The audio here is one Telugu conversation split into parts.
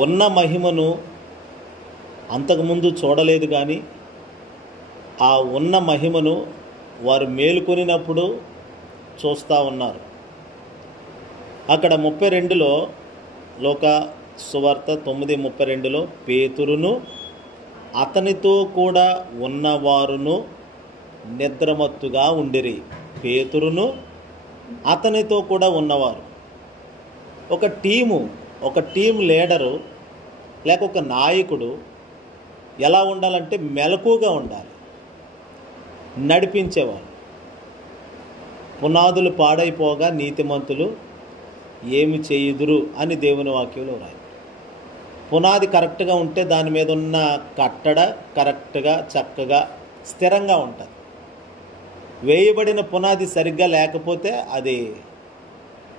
ఉన్న మహిమను అంతకుముందు చూడలేదు, కానీ ఆ ఉన్న మహిమను వారు మేలుకొనినప్పుడు చూస్తూ ఉన్నారు. అక్కడ 32లో లోక సువార్త 9:32లో పేతురును అతనితో కూడా ఉన్నవారును నిద్రమత్తుగా ఉండిరి. పేతురును అతనితో కూడా ఉన్నవారు. ఒక టీం లీడరు లేక ఒక నాయకుడు ఎలా ఉండాలంటే మెలకుగా ఉండాలి, నడిపించేవాడు. పునాదులు పాడైపోగా నీతిమంతులు ఏమి చేయుదురు అని దేవుని వాక్యంలో రాయి. పునాది కరెక్ట్గా ఉంటే దాని మీద ఉన్న కట్టడ కరెక్ట్గా చక్కగా స్థిరంగా ఉంటుంది. వేయబడిన పునాది సరిగ్గా లేకపోతే అది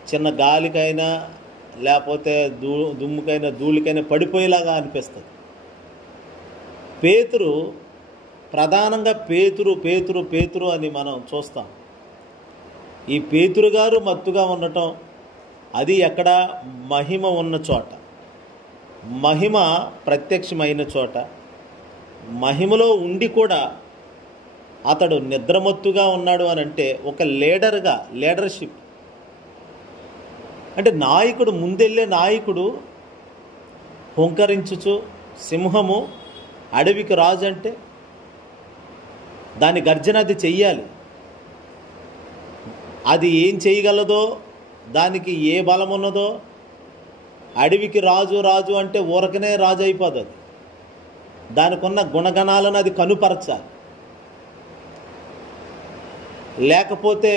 చిన్న గాలికైనా లేకపోతే దుమ్ముకైనా ధూళికైనా పడిపోయేలాగా అనిపిస్తుంది. పేతురు ప్రధానంగా పేతురు అని మనం చూస్తాం. ఈ పేతురు గారు మత్తుగా ఉండటం అది ఎక్కడ మహిమ ఉన్న చోట, మహిమ ప్రత్యక్షమైన చోట, మహిమలో ఉండి కూడా అతడు నిద్రమత్తుగా ఉన్నాడు అని అంటే ఒక లీడర్షిప్ అంటే నాయకుడు, ముందెళ్ళే నాయకుడు హుంకరించుచు సింహము అడవికి రాజు అంటే దాని గర్జన అది చెయ్యాలి. అది ఏం చేయగలదో, దానికి ఏ బలం ఉన్నదో, అడవికి రాజు అంటే ఊరకనే రాజు అయిపోదు. అది దానికి ఉన్న గుణగణాలను అది కనుపరచాలి. లేకపోతే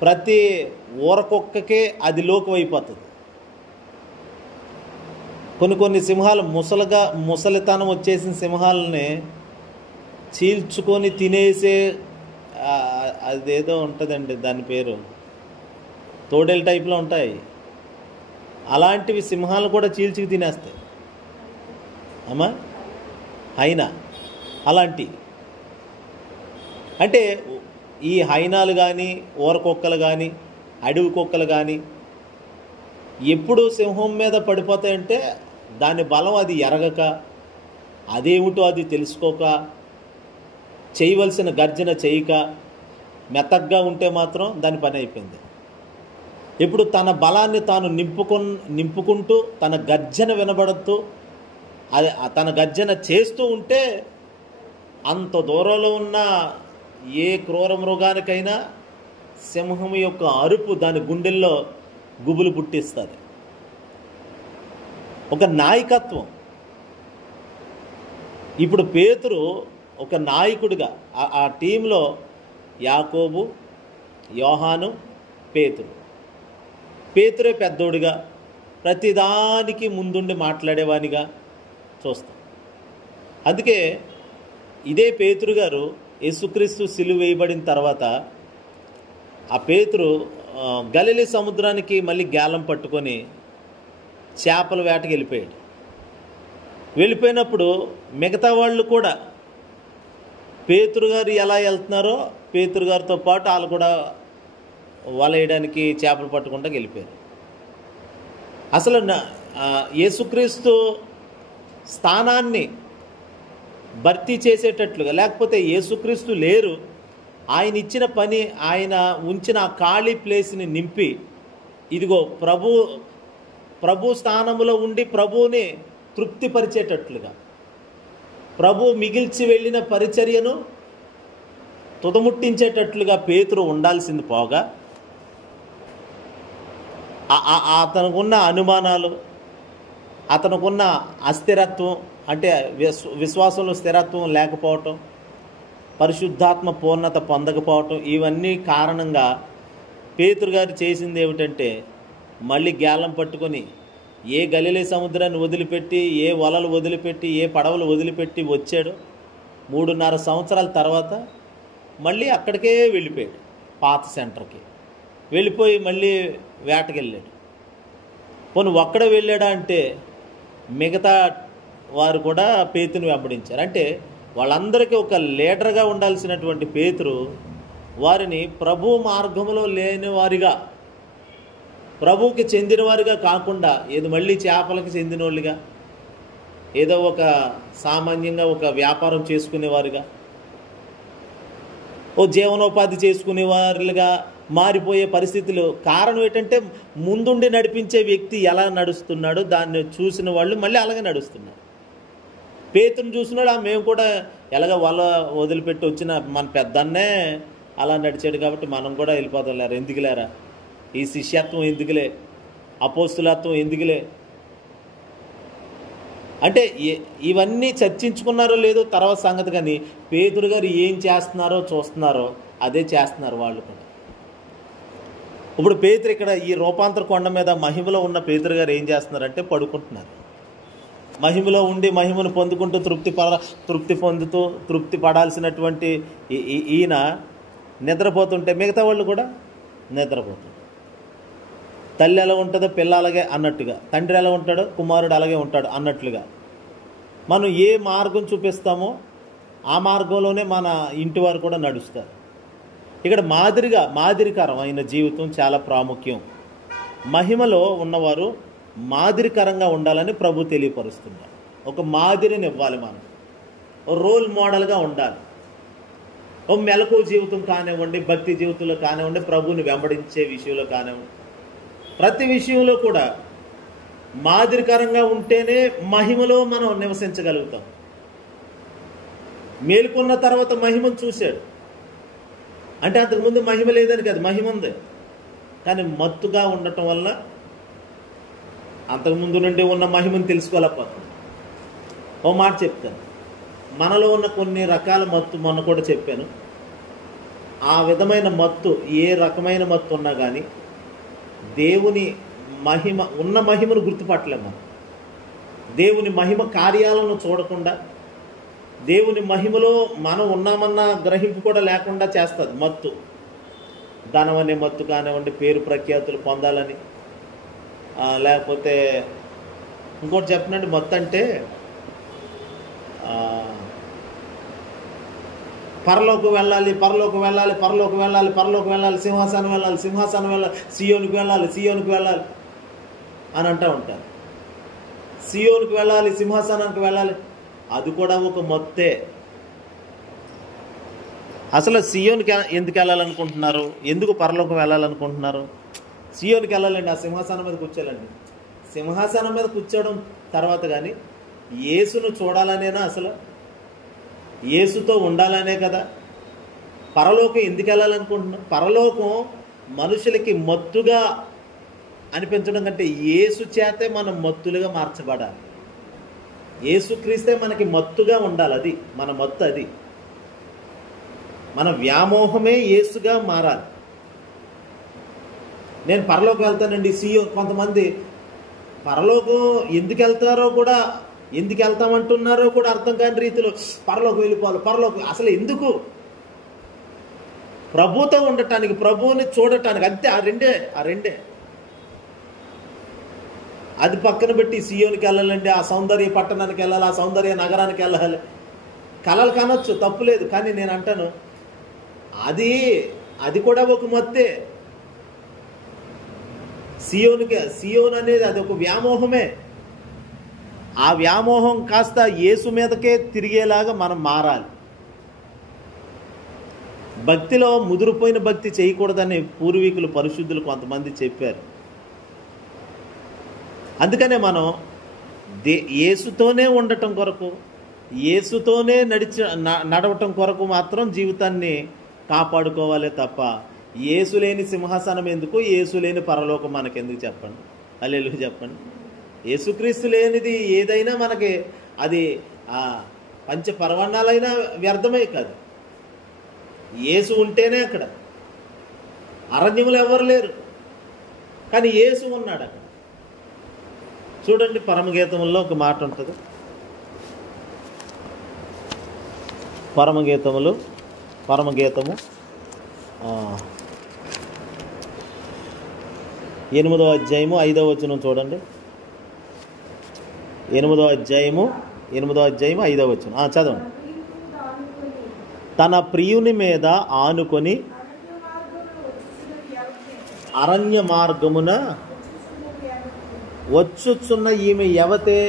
ప్రతి ఊరకొక్కకే అది లోకం అయిపోతుంది. కొన్ని సింహాలు ముసలితనం వచ్చేసిన సింహాలని చీల్చుకొని తినేసే అదేదో ఉంటుందండి, దాని పేరు తోడేలు టైప్లో ఉంటాయి. అలాంటివి సింహాలు కూడా చీల్చుకు తినేస్తాయి అమ్మా. హైనా అలాంటి అంటే ఈ హైనాలు కానీ ఊరకొక్కలు కానీ అడవి కుక్కలు కానీ ఎప్పుడు సింహం మీద పడిపోతాయంటే దాని బలం అది ఎరగక, అదేమిటో అది తెలుసుకోక, చేయవలసిన గర్జన చేయక మెత్తగ్గా ఉంటే మాత్రం దాని పని అయిపోయింది. ఇప్పుడు తన బలాన్ని తాను నింపుకుంటూ తన గర్జన వినబడుతూ అది తన గర్జన చేస్తూ ఉంటే అంత దూరంలో ఉన్న ఏ క్రూర మృగానికైనా సింహం యొక్క అరుపు దాని గుండెల్లో గుబులు పుట్టిస్తుంది. ఒక నాయకత్వం. ఇప్పుడు పేతురు ఒక నాయకుడిగా ఆ టీంలో యాకోబు, యోహాను, పేతురే పెద్దోడిగా ప్రతిదానికి ముందుండి మాట్లాడేవానిగా చూస్తాం. అందుకే ఇదే పేతురు గారు యేసుక్రీస్తు సిలువ వేయబడిన తర్వాత ఆ పేతురు గలిలీ సముద్రానికి మళ్ళీ గాలం పట్టుకొని చేపల వేటకి వెళ్ళిపోయినప్పుడు మిగతా వాళ్ళు కూడా పేతురు గారు ఎలా వెళ్తున్నారో పేతురు గారితో పాటు వాళ్ళు కూడా వల వేయడానికి చేపలు పట్టుకుంటూ వెళ్ళిపోయారు. అసలు యేసుక్రీస్తు స్థానాన్ని భర్తీ చేసేటట్లుగా, లేకపోతే యేసుక్రీస్తు లేరు, ఆయన ఇచ్చిన పని, ఆయన ఉంచిన ఆ ఖాళీ ప్లేస్ని నింపి ఇదిగో ప్రభు స్థానంలో ఉండి ప్రభువుని తృప్తిపరిచేటట్లుగా, ప్రభు మిగిల్చి వెళ్ళిన పరిచర్యను తుదముట్టించేటట్లుగా పేతురు ఉండాల్సింది పోగా అతనుకున్న అనుమానాలు, అతనుకున్న అస్థిరత్వం, అంటే విశ్వాసంలో స్థిరత్వం లేకపోవటం, పరిశుద్ధాత్మ పూర్ణత పొందకపోవటం, ఇవన్నీ కారణంగా పేతురు గారు చేసింది ఏమిటంటే మళ్ళీ గాలం పట్టుకొని ఏ గలిలీ సముద్రాన్ని వదిలిపెట్టి, ఏ వలలు వదిలిపెట్టి, ఏ పడవలు వదిలిపెట్టి వచ్చాడు 3.5 సంవత్సరాల తర్వాత మళ్ళీ అక్కడికే వెళ్ళిపోయాడు. పాత సెంటర్కి వెళ్ళిపోయి మళ్ళీ వేటకెళ్ళాడు. పోనీ ఒక్కడ వెళ్ళాడా అంటే మిగతా వారు కూడా పేతుని వెంబడించారు. అంటే వాళ్ళందరికీ ఒక లీడర్గా ఉండాల్సినటువంటి పేతురు వారిని ప్రభు మార్గంలో లేని వారిగా, ప్రభువుకి చెందినవారుగా కాకుండా ఏదో మళ్ళీ చేపలకి చెందిన వాళ్ళుగా, ఏదో ఒక సామాన్యంగా ఒక వ్యాపారం చేసుకునేవారుగా, ఓ జీవనోపాధి చేసుకునేవారుగా మారిపోయే పరిస్థితులు. కారణం ఏంటంటే ముందుండి నడిపించే వ్యక్తి ఎలా నడుస్తున్నాడో దాన్ని చూసిన వాళ్ళు మళ్ళీ అలాగే నడుస్తున్నారు. పేతురుని చూసినాడు, మేము కూడా ఎలాగ వాళ్ళ వదిలిపెట్టి వచ్చిన మన పెద్దన్నే అలా నడిచాడు కాబట్టి మనం కూడా వెళ్ళిపోతాం లేరా, ఎందుకు లేరా, ఈ శిష్యత్వం ఎందుకులే, అపోస్తులత్వం ఎందుకులే అంటే ఇవన్నీ చర్చించుకున్నారో లేదో తర్వాత సంగతి. కానీ పేతురు గారు ఏం చేస్తున్నారో చూస్తున్నారో అదే చేస్తున్నారు వాళ్ళు కూడా. ఇప్పుడు పేతురు ఇక్కడ ఈ రూపాంతర కొండ మీద మహిమలో ఉన్న పేతురు గారు ఏం చేస్తున్నారంటే పడుకుంటున్నారు. మహిమలో ఉండి మహిమను పొందుకుంటూ తృప్తి పొందుతూ తృప్తి పడాల్సినటువంటి ఈయన నిద్రపోతుంటే మిగతా వాళ్ళు కూడా నిద్రపోతుంటారు. తల్లి ఎలా ఉంటుందో పిల్ల అలాగే అన్నట్టుగా, తండ్రి ఎలా ఉంటాడో కుమారుడు అలాగే ఉంటాడు అన్నట్లుగా, మనం ఏ మార్గం చూపిస్తామో ఆ మార్గంలోనే మన ఇంటి వారు కూడా నడుస్తారు. ఇక్కడ మాదిరికరమైన జీవితం చాలా ప్రాముఖ్యం. మహిమలో ఉన్నవారు మాదిరికరంగా ఉండాలని ప్రభు తెలియపరుస్తున్నారు. ఒక మాదిరిని ఇవ్వాలి, మనం రోల్ మోడల్గా ఉండాలి. ఓ మెలకు జీవితం కానివ్వండి, భక్తి జీవితంలో కానివ్వండి, ప్రభువుని వెంబడించే విషయంలో కానివ్వండి, ప్రతి విషయంలో కూడా మాదిరికరంగా ఉంటేనే మహిమలో మనం నివసించగలుగుతాం. మేలుకున్న తర్వాత మహిమను చూశాడు అంటే అంతకుముందు మహిమ లేదని కాదు, మహిమ ఉంది. కానీ మత్తుగా ఉండటం వల్ల అంతకుముందు నుండి ఉన్న మహిమను తెలుసుకోలేకపోతుంది. ఓ మాట చెప్తాను, మనలో ఉన్న కొన్ని రకాల మత్తు మొన్న కూడా చెప్పాను. ఆ విధమైన మత్తు, ఏ రకమైన మత్తు ఉన్నా కానీ దేవుని మహిమను గుర్తుపట్టలేము. మనం దేవుని మహిమ కార్యాలను చూడకుండా, దేవుని మహిమలో మనం ఉన్నామన్న గ్రహింపు కూడా లేకుండా చేస్తుంది మత్తు. ధనం అనే మత్తు కానివ్వండి, పేరు ప్రఖ్యాతులు పొందాలని, లేకపోతే ఇంకోటి చెప్పనండి, మత్తు అంటే పరలోకం వెళ్ళాలి, సింహాసనం వెళ్ళాలి, సియోనుకు వెళ్ళాలి అని అంటూ ఉంటారు. సియోనుకు వెళ్ళాలి, సింహాసనానికి వెళ్ళాలి, అది కూడా ఒక మొత్తే. అసలు సియోనుకి ఎందుకు వెళ్ళాలనుకుంటున్నారు, ఎందుకు పరలోకం వెళ్ళాలనుకుంటున్నారు? సియోనుకి వెళ్ళాలండి, ఆ సింహాసనం మీద కూర్చోాలండి. సింహాసనం మీద కూర్చోవడం తర్వాత కానీ యేసును చూడాలనేనా, అసలు యేసుతో ఉండాలనే కదా. పరలోకం ఎందుకు వెళ్ళాలనుకుంటున్నాం? పరలోకం మనుషులకి మత్తుగా అనిపించడం కంటే యేసు చేతే మనం మత్తులుగా మార్చబడాలి. యేసుక్రీస్తే మనకి మత్తుగా ఉండాలి. అది మన మత్తు, అది మన వ్యామోహమే యేసుగా మారాలి. నేను పరలోకం వెళ్తానండి, కొంతమంది పరలోకం ఎందుకు వెళ్తారో కూడా, ఎందుకు వెళ్తామంటున్నారో కూడా అర్థం కాని రీతిలో పరలోకం వెళ్ళిపోవాలి, పరలోకం అసలు ఎందుకు? ప్రభుతో ఉండటానికి, ప్రభువుని చూడటానికి, అంతే. ఆ రెండే అది పక్కన పెట్టి సియోనికి వెళ్ళాలండి, ఆ సౌందర్య పట్టణానికి వెళ్ళాలి, ఆ సౌందర్య నగరానికి వెళ్ళాలి. కలలు కానొచ్చు, తప్పు లేదు. కానీ నేను అంటాను, అది కూడా ఒక మత్తే. సియోన్ అనేది అది ఒక వ్యామోహమే. ఆ వ్యామోహం కాస్త యేసు మీదకే తిరిగేలాగా మనం మారాలి. భక్తిలో ముదిరిపోయిన భక్తి చేయకూడదని పూర్వీకులు, పరిశుద్ధులు కొంతమంది చెప్పారు. అందుకనే మనం యేసుతోనే ఉండటం కొరకు, యేసుతోనే నడవటం కొరకు మాత్రం జీవితాన్ని కాపాడుకోవాలి తప్ప యేసు లేని సింహాసనం ఎందుకు, యేసు లేని పరలోకం మనకెందుకు చెప్పండి. హల్లెలూయా చెప్పండి. యేసుక్రీస్తు లేనిది ఏదైనా మనకి అది పంచ పర్వణాలైనా వ్యర్థమే కాదు. యేసు ఉంటేనే అక్కడ. అరణ్యములు ఎవరు లేరు, కానీ యేసు ఉన్నాడు అక్కడ. చూడండి, పరమగీతముల్లో ఒక మాట ఉంటుంది. పరమగీతము 8వ అధ్యాయము 5వ వచనం చూడండి. 8వ అధ్యాయము 5వ వచనం చదవండి. తన ప్రియుని మీద ఆనుకొని అరణ్య మార్గమున వచ్చుచున్న ఈమె ఎవతే?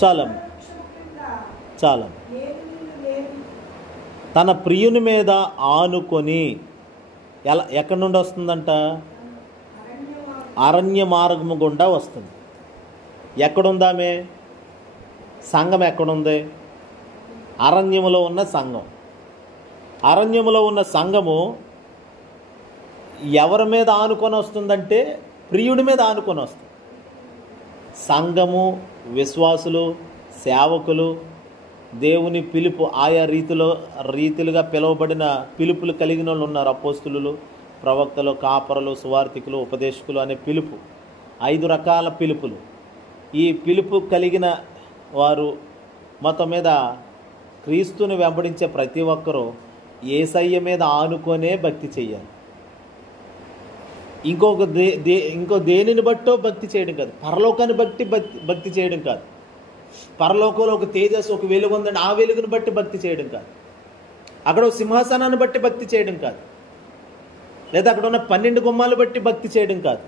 చాలం చాలం. తన ప్రియుని మీద ఆనుకొని ఎక్కడి నుండి వస్తుందంట? అరణ్య మార్గము గుండా వస్తుంది. ఎక్కడుందామే? సంఘం ఎక్కడుంది? అరణ్యములో ఉన్న సంఘం. అరణ్యములో ఉన్న సంఘము ఎవరి మీద ఆనుకొని వస్తుందంటే ప్రియుడి మీద ఆనుకొని వస్తుంది. సంఘము, విశ్వాసులు, సేవకులు, దేవుని పిలుపు ఆయా రీతిలుగా పిలువబడిన పిలుపులు కలిగిన వాళ్ళు ఉన్నారు. అపోస్తులు, ప్రవక్తలు, కాపరులు, సువార్థికులు, ఉపదేశకులు అనే పిలుపు, 5 రకాల పిలుపులు. ఈ పిలుపు కలిగిన వారు మొత్తం మీద క్రీస్తుని వెంబడించే ప్రతి ఒక్కరూ యేసయ్య మీద ఆనుకొనే భక్తి చేయాలి. ఇంకో దేనిని బట్టో భక్తి చేయడం కాదు. పరలోకాన్ని భక్తి చేయడం కాదు. పరలోకంలో ఒక తేజస్సు, ఒక వెలుగు ఉందండి, ఆ వెలుగుని బట్టి భక్తి చేయడం కాదు. అక్కడ ఒక సింహాసనాన్ని బట్టి భక్తి చేయడం కాదు. లేదా అక్కడ ఉన్న 12 గుమ్మాలు బట్టి భక్తి చేయడం కాదు.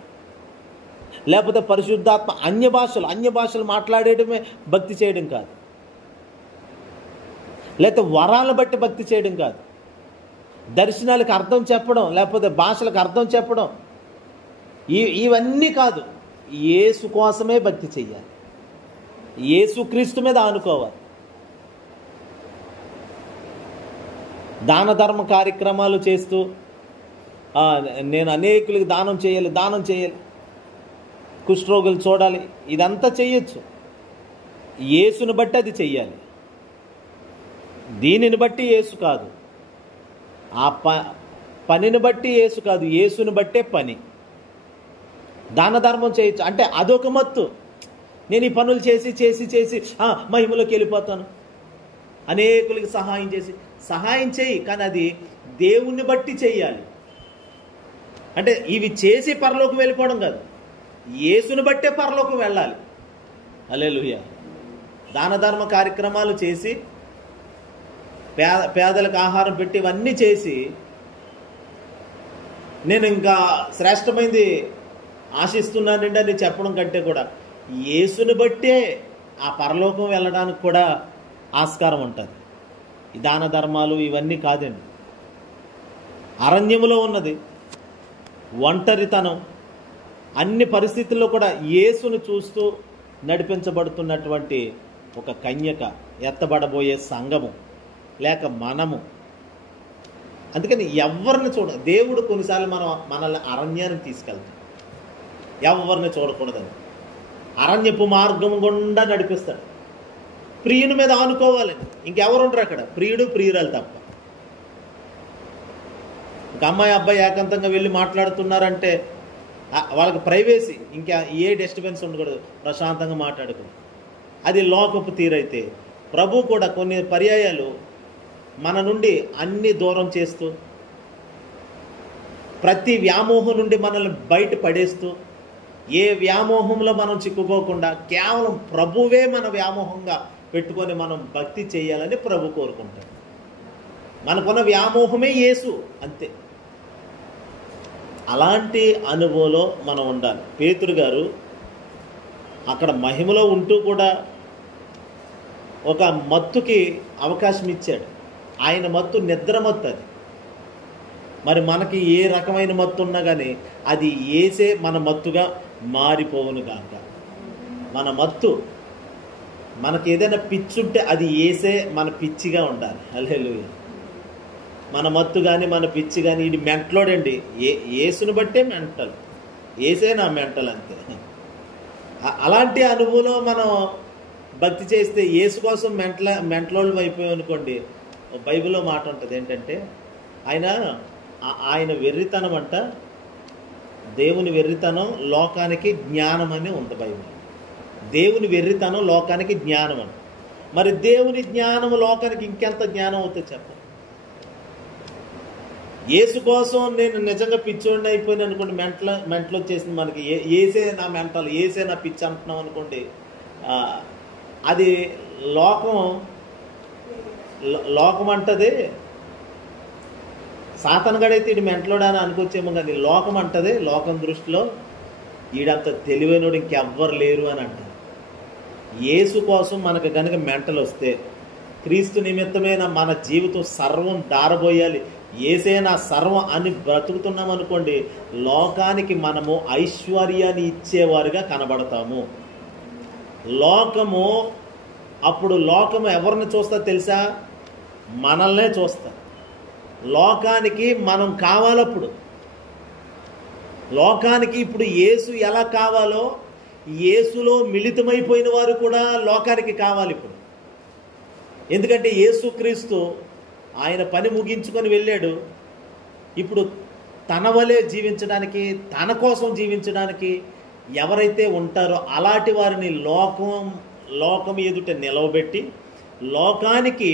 లేకపోతే పరిశుద్ధాత్మ అన్య భాషలు మాట్లాడేయడమే భక్తి చేయడం కాదు. లేకపోతే వరాలను బట్టి భక్తి చేయడం కాదు. దర్శనాలకు అర్థం చెప్పడం, లేకపోతే భాషలకు అర్థం చెప్పడం, ఇవన్నీ కాదు. యేసు కోసమే భక్తి చెయ్యాలి. యేసుక్రీస్తు మీద ఆనుకోవాలి. దాన ధర్మ కార్యక్రమాలు చేస్తూ నేను అనేకులకు దానం చేయాలి, కుష్ఠరోగులు చూడాలి, ఇదంతా చెయ్యొచ్చు. యేసుని బట్టి అది చెయ్యాలి. దీనిని బట్టి యేసు కాదు, ఆ పనిని బట్టి యేసు కాదు, యేసుని బట్టే పని. దాన ధర్మం చేయొచ్చు అంటే అదొక మత్తు. నేను ఈ పనులు చేసి మహిమలోకి వెళ్ళిపోతాను, అనేకులకి సహాయం చేయి, కానీ అది దేవుణ్ణి బట్టి చెయ్యాలి. అంటే ఇవి చేసి పరలోకి వెళ్ళిపోవడం కాదు, యేసుని బట్టే పరలోకి వెళ్ళాలి. హల్లెలూయా. దాన ధర్మ కార్యక్రమాలు చేసి, పేదలకు ఆహారం పెట్టి, ఇవన్నీ చేసి నేను ఇంకా శ్రేష్టమైంది ఆశిస్తున్నానండి అని చెప్పడం కంటే కూడా యేసుని బట్టే ఆ పరలోకం వెళ్ళడానికి కూడా ఆస్కారం ఉంటుంది. ఈ దాన ధర్మాలు ఇవన్నీ కాదండి. అరణ్యములో ఉన్నది ఒంటరితనం, అన్ని పరిస్థితుల్లో కూడా యేసును చూస్తూ నడిపించబడుతున్నటువంటి ఒక కన్యక, ఎత్తబడబోయే సంఘము లేక మనము. అందుకని ఎవరిని దేవుడు కొన్నిసార్లు మనల్ని అరణ్యానికి తీసుకెళ్తాం. ఎవరిని చూడకూడదని అరణ్యపు మార్గం గుండా నడిపిస్తాడు. ప్రియుని మీద ఆనుకోవాలని ఇంకెవరు ఉంటారు అక్కడ? ప్రియుడు, ప్రియురాలు తప్ప. ఒక అమ్మాయి అబ్బాయి ఏకాంతంగా వెళ్ళి మాట్లాడుతున్నారంటే వాళ్ళకి ప్రైవేసీ, ఇంకా ఏ డిస్టర్బెన్స్ ఉండకూడదు, ప్రశాంతంగా మాట్లాడకూడదు. అది లోకపు తీరైతే ప్రభు కూడా కొన్ని పర్యాయాలు మన నుండి అన్ని దూరం చేస్తూ, ప్రతి వ్యామోహం నుండి మనల్ని బయట పడేస్తూ, ఏ వ్యామోహంలో మనం చిక్కుకోకుండా కేవలం ప్రభువే మన వ్యామోహంగా పెట్టుకొని మనం భక్తి చేయాలని ప్రభు కోరుకుంటాడు. మనకున్న వ్యామోహమే యేసు, అంతే. అలాంటి అనుభవంలో మనం ఉండాలి. పేతురు గారు అక్కడ మహిమలో ఉంటూ కూడా ఒక మత్తుకి అవకాశం ఇచ్చాడు. ఆయన మత్తు నిద్ర మత్తు. అది మరి మనకి ఏ రకమైన మత్తు ఉన్నా కానీ అది యేసే మన మత్తుగా మారిపోవును గాక. మన మత్తు, మనకి ఏదైనా పిచ్చుంటే అది యేసే మన పిచ్చిగా ఉండాలి. హల్లెలూయా. మన మత్తు కానీ మన పిచ్చి కానీ ఇది మెంటలోడండి. యేసుని బట్టే మెంటల్, యేసే నా మెంటల్, అంతే. అలాంటి అనుభవంలో మనం భక్తి చేస్తే యేసు కోసం మెంటలోళ్ళు అయిపోయాం అనుకోండి. బైబిల్లో మాట ఉంటుంది ఏంటంటే, ఆయన వెర్రితనం అంట, దేవుని వెర్రితనం లోకానికి జ్ఞానం అని ఉంది బైబిల్. దేవుని వెర్రితనం లోకానికి జ్ఞానం అని. మరి దేవుని జ్ఞానం లోకానికి ఇంకెంత జ్ఞానం అవుతుంది చెప్పండి. యేసు కోసం నేను నిజంగా పిచ్చోడిని అయిపోయిన అనుకోండి, మెంటల్ వచ్చేసింది మనకి. ఏసే నా మెంటల్, ఏసే నా పిచ్చి అంటున్నాం అనుకోండి, అది లోకం అంటది సాతానుగాడైతే ఈడు మెంటలోడా అని అనుకొచ్చేమో, కానీ లోకం అంటది, లోకం దృష్టిలో ఈడంత తెలివైనోడు ఇంకెవ్వరు లేరు అని అంటారు. యేసు కోసం మనకు కనుక మెంటలు వస్తే, క్రీస్తు నిమిత్తమైన మన జీవితం సర్వం దారబోయాలి, ఏసే నా సర్వం అని బ్రతుకుతున్నాం అనుకోండి, లోకానికి మనము ఐశ్వర్యాన్ని ఇచ్చేవారుగా కనబడతాము. లోకము అప్పుడు లోకము ఎవరిని చూస్తా తెలుసా? మనల్నే చూస్తా. లోకానికి మనం కావాలప్పుడు. లోకానికి ఇప్పుడు యేసు ఎలా కావాలో, యేసులో మిళితమైపోయిన వారు కూడా లోకానికి కావాలి ఇప్పుడు. ఎందుకంటే యేసుక్రీస్తు ఆయన పని ముగించుకొని వెళ్ళాడు. ఇప్పుడు తన వలె జీవించడానికి, తన కోసం జీవించడానికి ఎవరైతే ఉంటారో అలాంటి వారిని లోకం ఎదుట నిలవబెట్టి లోకానికి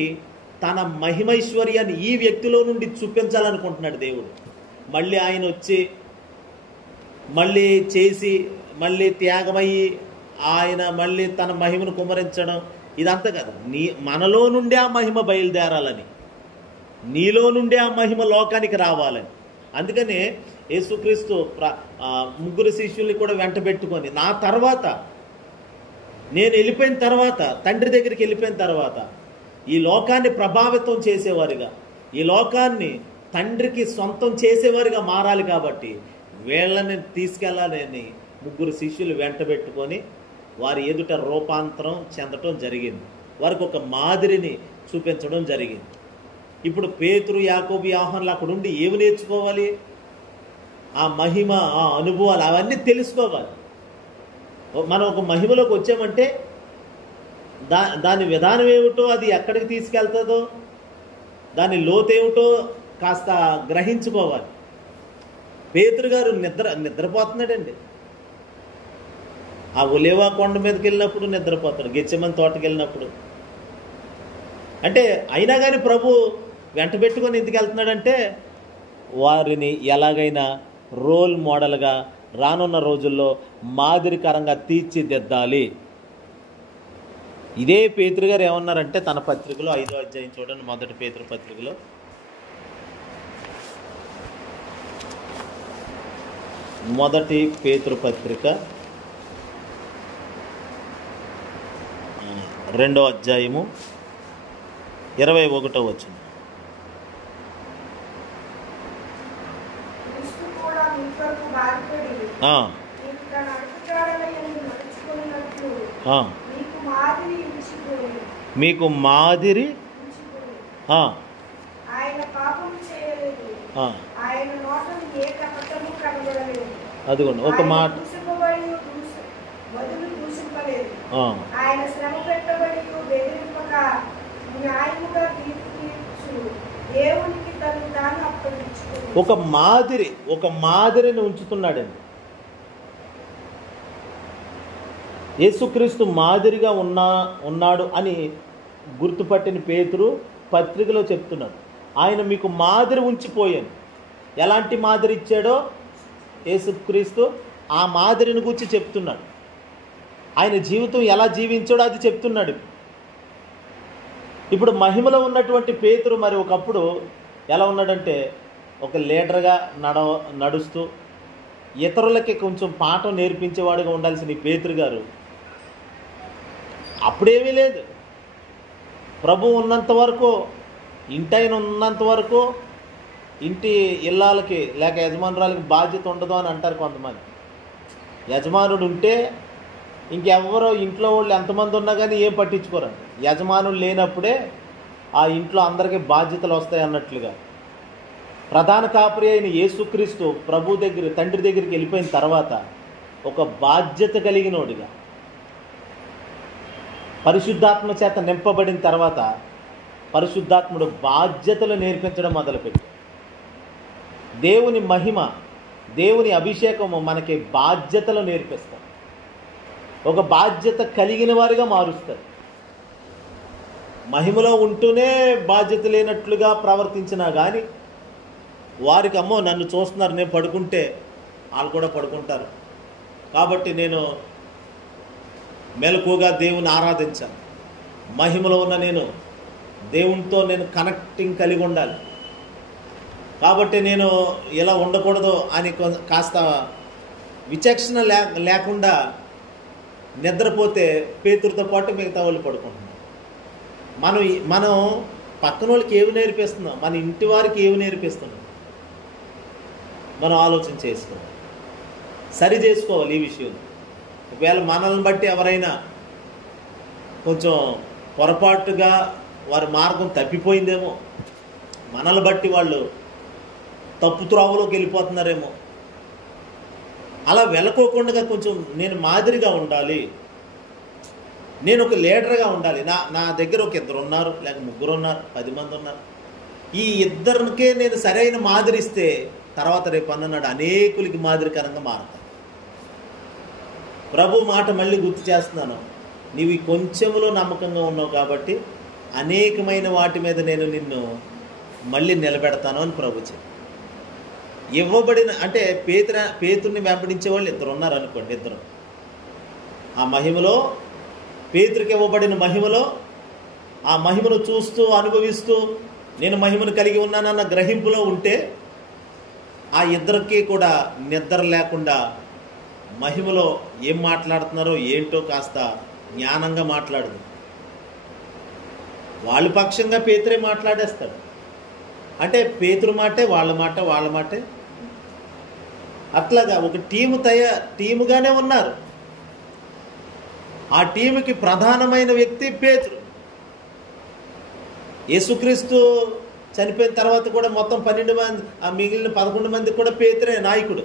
తన మహిమైశ్వర్యాన్ని ఈ వ్యక్తిలో నుండి చూపించాలనుకుంటున్నాడు దేవుడు. మళ్ళీ ఆయన వచ్చి మళ్ళీ చేసి మళ్ళీ త్యాగమయ్యి ఆయన మళ్ళీ తన మహిమను కుమ్మరించడం ఇదంతా కదా. మనలో నుండి ఆ మహిమ బయలుదేరాలని, నీలో నుండి ఆ మహిమ లోకానికి రావాలని. అందుకనే యేసుక్రీస్తు ముగ్గురు శిష్యుల్ని కూడా వెంట పెట్టుకొని, నా తర్వాత నేను వెళ్ళిపోయిన తర్వాత, తండ్రి దగ్గరికి వెళ్ళిపోయిన తర్వాత ఈ లోకాన్ని ప్రభావితం చేసేవారుగా, ఈ లోకాన్ని తండ్రికి సొంతం చేసేవారుగా మారాలి. కాబట్టి వీళ్ళని తీసుకెళ్ళాలని ముగ్గురు శిష్యులు వెంట పెట్టుకొని వారి ఎదుట రూపాంతరం చెందటం జరిగింది. వారికి ఒక మాదిరిని చూపించడం జరిగింది. ఇప్పుడు పేతురు, యాకోబు, యోహానులు అక్కడ ఉండి ఏమి నేర్చుకోవాలి? ఆ మహిమ, ఆ అనుభవాలు అవన్నీ తెలుసుకోవాలి. మనం ఒక మహిమలోకి వచ్చామంటే దాని విధానం ఏమిటో, అది ఎక్కడికి తీసుకెళ్తుందో, దాని లోతేమిటో కాస్త గ్రహించుకోవాలి. పేతురు గారు నిద్రపోతున్నాడండి. ఆ ఒలేవా కొండ మీదకి వెళ్ళినప్పుడు నిద్రపోతాడు, గెత్సేమని తోటకి వెళ్ళినప్పుడు. అంటే అయినా కానీ ప్రభు వెంట పెట్టుకొని ఎందుకు వెళ్తున్నాడంటే వారిని ఎలాగైనా రోల్ మోడల్గా రానున్న రోజుల్లో మాదిరికరంగా తీర్చిదిద్దాలి. ఇదే పేతురు గారు ఏమన్నారంటే తన పత్రికలో 5వ అధ్యాయం చూడండి, మొదటి పేతురు పత్రికలో మొదటి పేతురు పత్రిక 2వ అధ్యాయము 21వ వచనం. మీకు మాదిరి అదిగోండి ఒక మాట. ఒక మాదిరిని ఉంచుతున్నాడండి. యేసుక్రీస్తు మాదిరిగా ఉన్నాడు అని గుర్తుపట్టిన పేతురు పత్రికలో చెప్తున్నాడు. ఆయన మీకు మాదిరి ఉంచిపోయాను. ఎలాంటి మాదిరి ఇచ్చాడో యేసుక్రీస్తు ఆ మాదిరిని గురించి చెప్తున్నాడు. ఆయన జీవితం ఎలా జీవించాడో అది చెప్తున్నాడు. ఇప్పుడు మహిమలో ఉన్నటువంటి పేతురు మరి ఒకప్పుడు ఎలా ఉన్నాడంటే ఒక లీడర్గా నడుస్తూ ఇతరులకి కొంచెం పాఠం నేర్పించేవాడుగా ఉండాల్సిన ఈ పేతురు గారు అప్పుడేమీ లేదు. ప్రభు ఉన్నంత వరకు, ఇంటైన ఉన్నంత వరకు ఇంటి ఇళ్ళాలకి లేక యజమానురాలకి బాధ్యత ఉండదు అని అంటారు కొంతమంది. యజమానుడు ఉంటే ఇంకెవరో ఇంట్లో వాళ్ళు ఎంతమంది ఉన్నా కానీ ఏం పట్టించుకోరండి. యజమానులు లేనప్పుడే ఆ ఇంట్లో అందరికీ బాధ్యతలు వస్తాయి అన్నట్లుగా ప్రధాన కాపరి అయిన యేసుక్రీస్తు ప్రభు దగ్గర, తండ్రి దగ్గరికి వెళ్ళిపోయిన తర్వాత ఒక బాధ్యత కలిగినోడిగా, పరిశుద్ధాత్మ చేత నింపబడిన తర్వాత పరిశుద్ధాత్ముడు బాధ్యతలు నేర్పించడం మొదలుపెట్టి దేవుని మహిమ, దేవుని అభిషేకము మనకి బాధ్యతలు నేర్పిస్తారు. ఒక బాధ్యత కలిగిన వారిగా మారుస్తారు. మహిమలో ఉంటూనే బాధ్యత లేనట్లుగా ప్రవర్తించినా కానీ వారికి అమ్మో నన్ను చూస్తున్నారు, నేను పడుకుంటే వాళ్ళు కూడా పడుకుంటారు కాబట్టి నేను మెలకుగా దేవుని ఆరాధించాను, మహిమలో ఉన్న నేను దేవునితో నేను కనెక్టింగ్ కలిగి ఉండాలి, కాబట్టి నేను ఇలా ఉండకూడదు అని కాస్త విచక్షణ లేకుండా నిద్రపోతే పేతురుతో పాటు మిగతా వాళ్ళు పడుకుంటున్నాం. మనం పక్కన వాళ్ళకి ఏమి నేర్పిస్తున్నాం, మన ఇంటి వారికి ఏమి నేర్పిస్తున్నాం, మనం ఆలోచన చేసుకోవాలి, సరి చేసుకోవాలి ఈ విషయంలో. ఒకవేళ మనల్ని బట్టి ఎవరైనా కొంచెం పొరపాటుగా వారి మార్గం తప్పిపోయిందేమో, మనల్ని బట్టి వాళ్ళు తప్పు త్రోవలోకి వెళ్ళిపోతున్నారేమో, అలా వెళ్ళకోకుండా కొంచెం నేను మాదిరిగా ఉండాలి, నేను ఒక లీడర్గా ఉండాలి. నా దగ్గర ఒక 2 ఉన్నారు, లేక 3 ఉన్నారు, 10 మంది ఉన్నారు. ఈ ఇద్దరికే నేను సరైన మాదిరిస్తే తర్వాత రేపు అన్నాడు అనేకులకి మాదిరికరంగా మారుతాను. ప్రభు మాట మళ్ళీ గుర్తు చేస్తున్నాను, నీవు ఈ కొంచెంలో నమ్మకంగా ఉన్నావు కాబట్టి అనేకమైన వాటి మీద నేను నిన్ను మళ్ళీ నిలబెడతాను అని ప్రభు చెప్పి ఇవ్వబడిన, అంటే పేతురుని వెంబడించే వాళ్ళు 2 ఉన్నారు అనుకోండి. 2 ఆ మహిమలో, పేతురుకి ఇవ్వబడిన మహిమలో, ఆ మహిమను చూస్తూ అనుభవిస్తూ నేను మహిమను కలిగి ఉన్నానన్న గ్రహింపులో ఉంటే ఆ ఇద్దరికి కూడా నిద్ర లేకుండా మహిమలో ఏం మాట్లాడుతున్నారో ఏంటో కాస్త జ్ఞానంగా మాట్లాడదు. వాళ్ళ పక్షంగా పేతురే మాట్లాడేస్తాడు. అంటే పేతురు మాటే వాళ్ళ మాట, వాళ్ళ మాటే. అట్లాగా ఒక టీముగానే ఉన్నారు. ఆ టీముకి ప్రధానమైన వ్యక్తి పేతురు. యేసుక్రీస్తు చనిపోయిన తర్వాత కూడా మొత్తం 12 మంది, ఆ మిగిలిన 11 మందికి కూడా పేతురే నాయకుడు.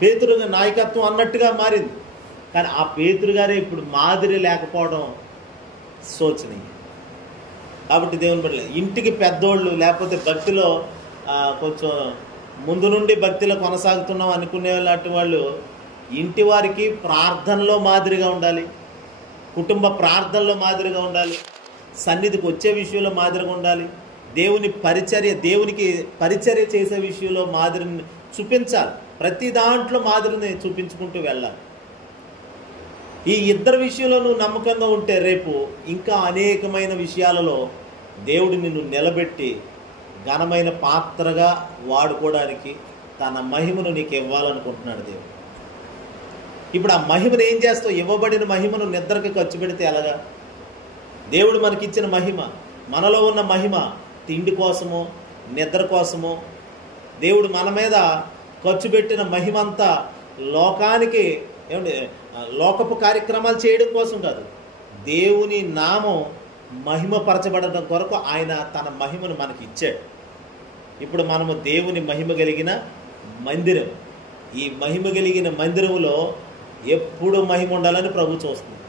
పేతురుగా నాయకత్వం అన్నట్టుగా మారింది. కానీ ఆ పేతురు గారే ఇప్పుడు మాదిరి లేకపోవడం శోచనీయం. కాబట్టి దేవుని బిడ్డలు, ఇంటికి పెద్దోళ్ళు లేకపోతే భక్తిలో కొంచెం ముందు నుండి భక్తిలో కొనసాగుతున్నాం అనుకునే లాంటి వాళ్ళు ఇంటి వారికి ప్రార్థనలో మాదిరిగా ఉండాలి, కుటుంబ ప్రార్థనలో మాదిరిగా ఉండాలి, సన్నిధికి వచ్చే విషయంలో మాదిరిగా ఉండాలి, దేవునికి పరిచర్య చేసే విషయంలో మాదిరిని చూపించాలి. ప్రతి దాంట్లో మాదిరిని చూపించుకుంటూ వెళ్ళాలి. ఈ ఇద్దరు విషయంలో నువ్వు నమ్మకంగా ఉంటే రేపు ఇంకా అనేకమైన విషయాలలో దేవుడు నిన్ను నిలబెట్టి ఘనమైన పాత్రగా వాడుకోవడానికి తన మహిమను నీకు ఇవ్వాలనుకుంటున్నాడు దేవుడు. ఇప్పుడు ఆ మహిమను ఏం చేస్తావు? ఇవ్వబడిన మహిమను నిద్రకి ఖర్చు పెడితే ఎలాగా? దేవుడు మనకిచ్చిన మహిమ, మనలో ఉన్న మహిమ తిండి కోసమో నిద్ర కోసమో, దేవుడు మన మీద ఖర్చు పెట్టిన మహిమంతా లోకానికి ఏమంటే లోకపు కార్యక్రమాలు చేయడం కోసం కాదు, దేవుని నామం మహిమపరచబడడం కొరకు ఆయన తన మహిమను మనకి ఇచ్చాడు. ఇప్పుడు మనము దేవుని మహిమ కలిగిన మందిరం. ఈ మహిమ కలిగిన మందిరంలో ఎప్పుడు మహిమ ఉండాలని ప్రభు చూస్తుంది.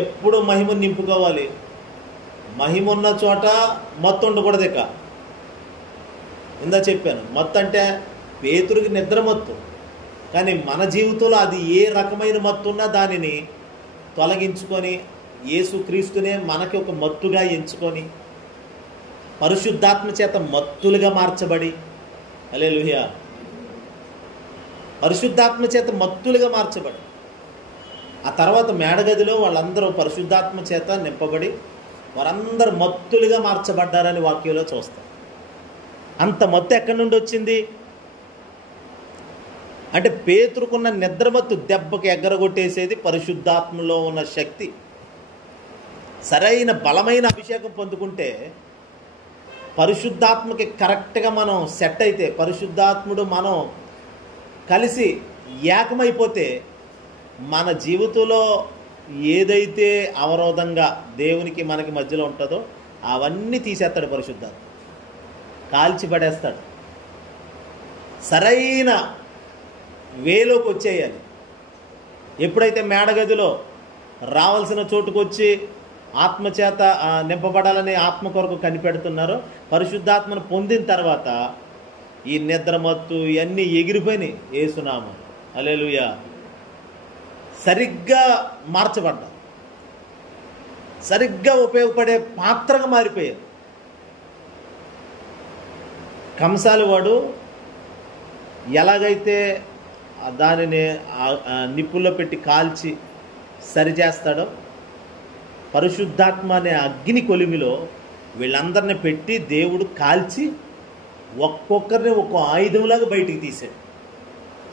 ఎప్పుడు మహిమను నింపుకోవాలి. మహిమ ఉన్న చోట మత్తు ఉండకూడదు. ఇక ఇందా చెప్పాను, మత్తు అంటే పేతురుకి నిద్ర మత్తు. కానీ మన జీవితంలో అది ఏ రకమైన మత్తు ఉన్నా దానిని తొలగించుకొని యేసుక్రీస్తునే మనకి ఒక మత్తుగా ఎంచుకొని పరిశుద్ధాత్మ చేత మత్తులుగా మార్చబడి, హల్లెలూయా, పరిశుద్ధాత్మ చేత మత్తులుగా మార్చబడి ఆ తర్వాత మేడగదిలో వాళ్ళందరూ పరిశుద్ధాత్మ చేత నింపబడి వారందరూ మత్తులుగా మార్చబడ్డారని వాక్యంలో చూస్తాం. అంత మత్తు ఎక్కడి నుండి వచ్చింది అంటే పేతురుకున్న నిద్రమత్తు దెబ్బకి ఎగ్గరగొట్టేసేది పరిశుద్ధాత్మలో ఉన్న శక్తి. సరైన బలమైన అభిషేకం పొందుకుంటే, పరిశుద్ధాత్మకి కరెక్ట్గా మనం సెట్ అయితే, పరిశుద్ధాత్ముడు మనం కలిసి ఏకమైపోతే మన జీవితంలో ఏదైతే అవరోధంగా దేవునికి మనకి మధ్యలో ఉంటుందో అవన్నీ తీసేస్తాడు పరిశుద్ధాత్మ, కాల్చిపడేస్తాడు. సరైన వేలోకి వచ్చేయాలి. ఎప్పుడైతే మేడగదిలో రావాల్సిన చోటుకు వచ్చి ఆత్మచేత నింపబడాలని ఆత్మ కొరకు కనిపెడుతున్నారో, పరిశుద్ధాత్మను పొందిన తర్వాత ఈ నిద్రమత్తు ఇవన్నీ ఎగిరిపోయినాయి. యేసునామం, హల్లెలూయా. సరిగ్గా మార్చబడ్డా, సరిగ్గా ఉపయోగపడే పాత్రగా మారిపోయారు. కంసాలి వాడు ఎలాగైతే దానిని నిప్పుల్లో పెట్టి కాల్చి సరిచేస్తాడో, పరిశుద్ధాత్మ అనే అగ్ని కొలిమిలో వీళ్ళందరిని పెట్టి దేవుడు కాల్చి ఒక్కొక్కరిని ఒక్కో ఆయుధంలాగా బయటికి తీశాడు.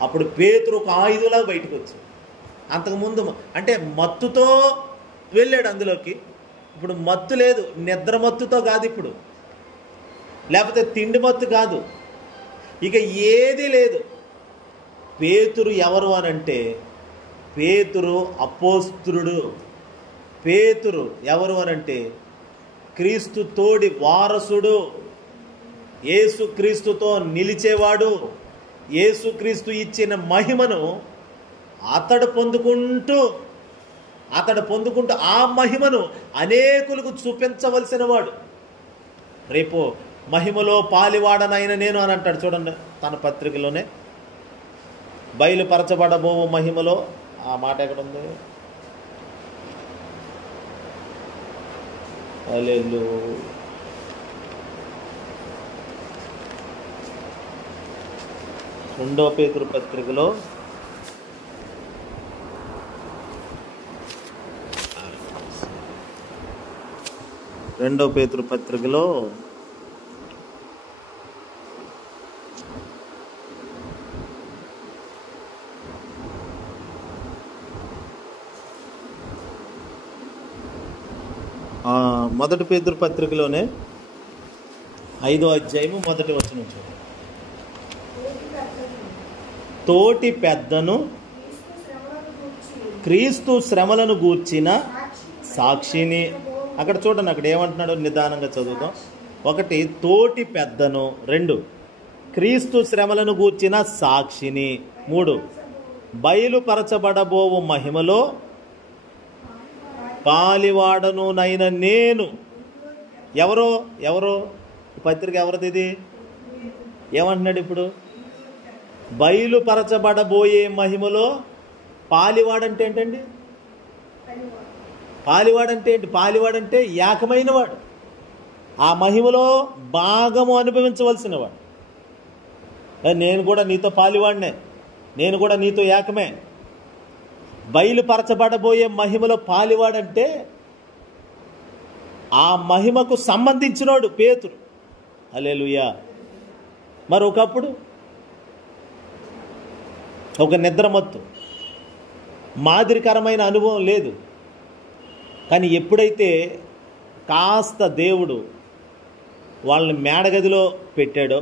అప్పుడు పేతురు ఒక ఆయుధంలాగా బయటకు వచ్చాడు. అంతకుముందు అంటే మత్తుతో వెళ్ళాడు అందులోకి. ఇప్పుడు మత్తు లేదు, నిద్ర మత్తుతో కాదు, ఇప్పుడు లేకపోతే తిండి మత్తు కాదు, ఇక ఏదీ లేదు. పేతురు ఎవరు అనంటే పేతురు అపోస్తులుడు. పేతురు ఎవరు అనంటే క్రీస్తు తోడి వారసుడు, యేసుక్రీస్తుతో నిలిచేవాడు. యేసుక్రీస్తు ఇచ్చిన మహిమను అతడు పొందుకుంటూ ఆ మహిమను అనేకులకు చూపించవలసిన వాడు. రేపు మహిమలో పాలివాడనైన నేను అని అంటాడు చూడండి తన పత్రికలోనే. బయలుపరచబడబో మహిమలో ఆ మాట ఎక్కడుంది? హల్లెలూయా. 2 పేతురు పత్రికలో 2 పేతురు పత్రికలో 1 పేతురు పత్రికలోనే 5వ అధ్యాయము 1వ వచనం చూడండి. తోటి పెద్దను క్రీస్తు శ్రమలను గూర్చిన సాక్షిని. అక్కడ చూడండి, అక్కడ ఏమంటున్నాడో నిదానంగా చదువుదాం. 1 తోటి పెద్దను, 2 క్రీస్తు శ్రమలను గూర్చిన సాక్షిని, 3 బయలుపరచబడబోవు మహిమలో పాలివాడనునైన నేను. ఎవరో పత్రిక ఎవరిది ఇది? ఏమంటున్నాడు ఇప్పుడు? బయలుపరచబడబోయే మహిమలో పాలివాడంటే ఏంటండి? పాలివాడంటే ఏంటి? పాలివాడంటే ఏకమైన వాడు, ఆ మహిమలో భాగము అనుభవించవలసిన వాడు. నేను కూడా నీతో పాలివాడినే, నేను కూడా నీతో ఏకమే. బయలుపరచబడబోయే మహిమలో పాలివాడంటే ఆ మహిమకు సంబంధించినోడు పేతురు. హల్లెలూయా. మరి ఒకప్పుడు ఒక నిద్రమత్తు, మాదిరికరమైన అనుభవం లేదు. కానీ ఎప్పుడైతే కాస్త దేవుడు వాళ్ళని మేడగదిలో పెట్టాడో,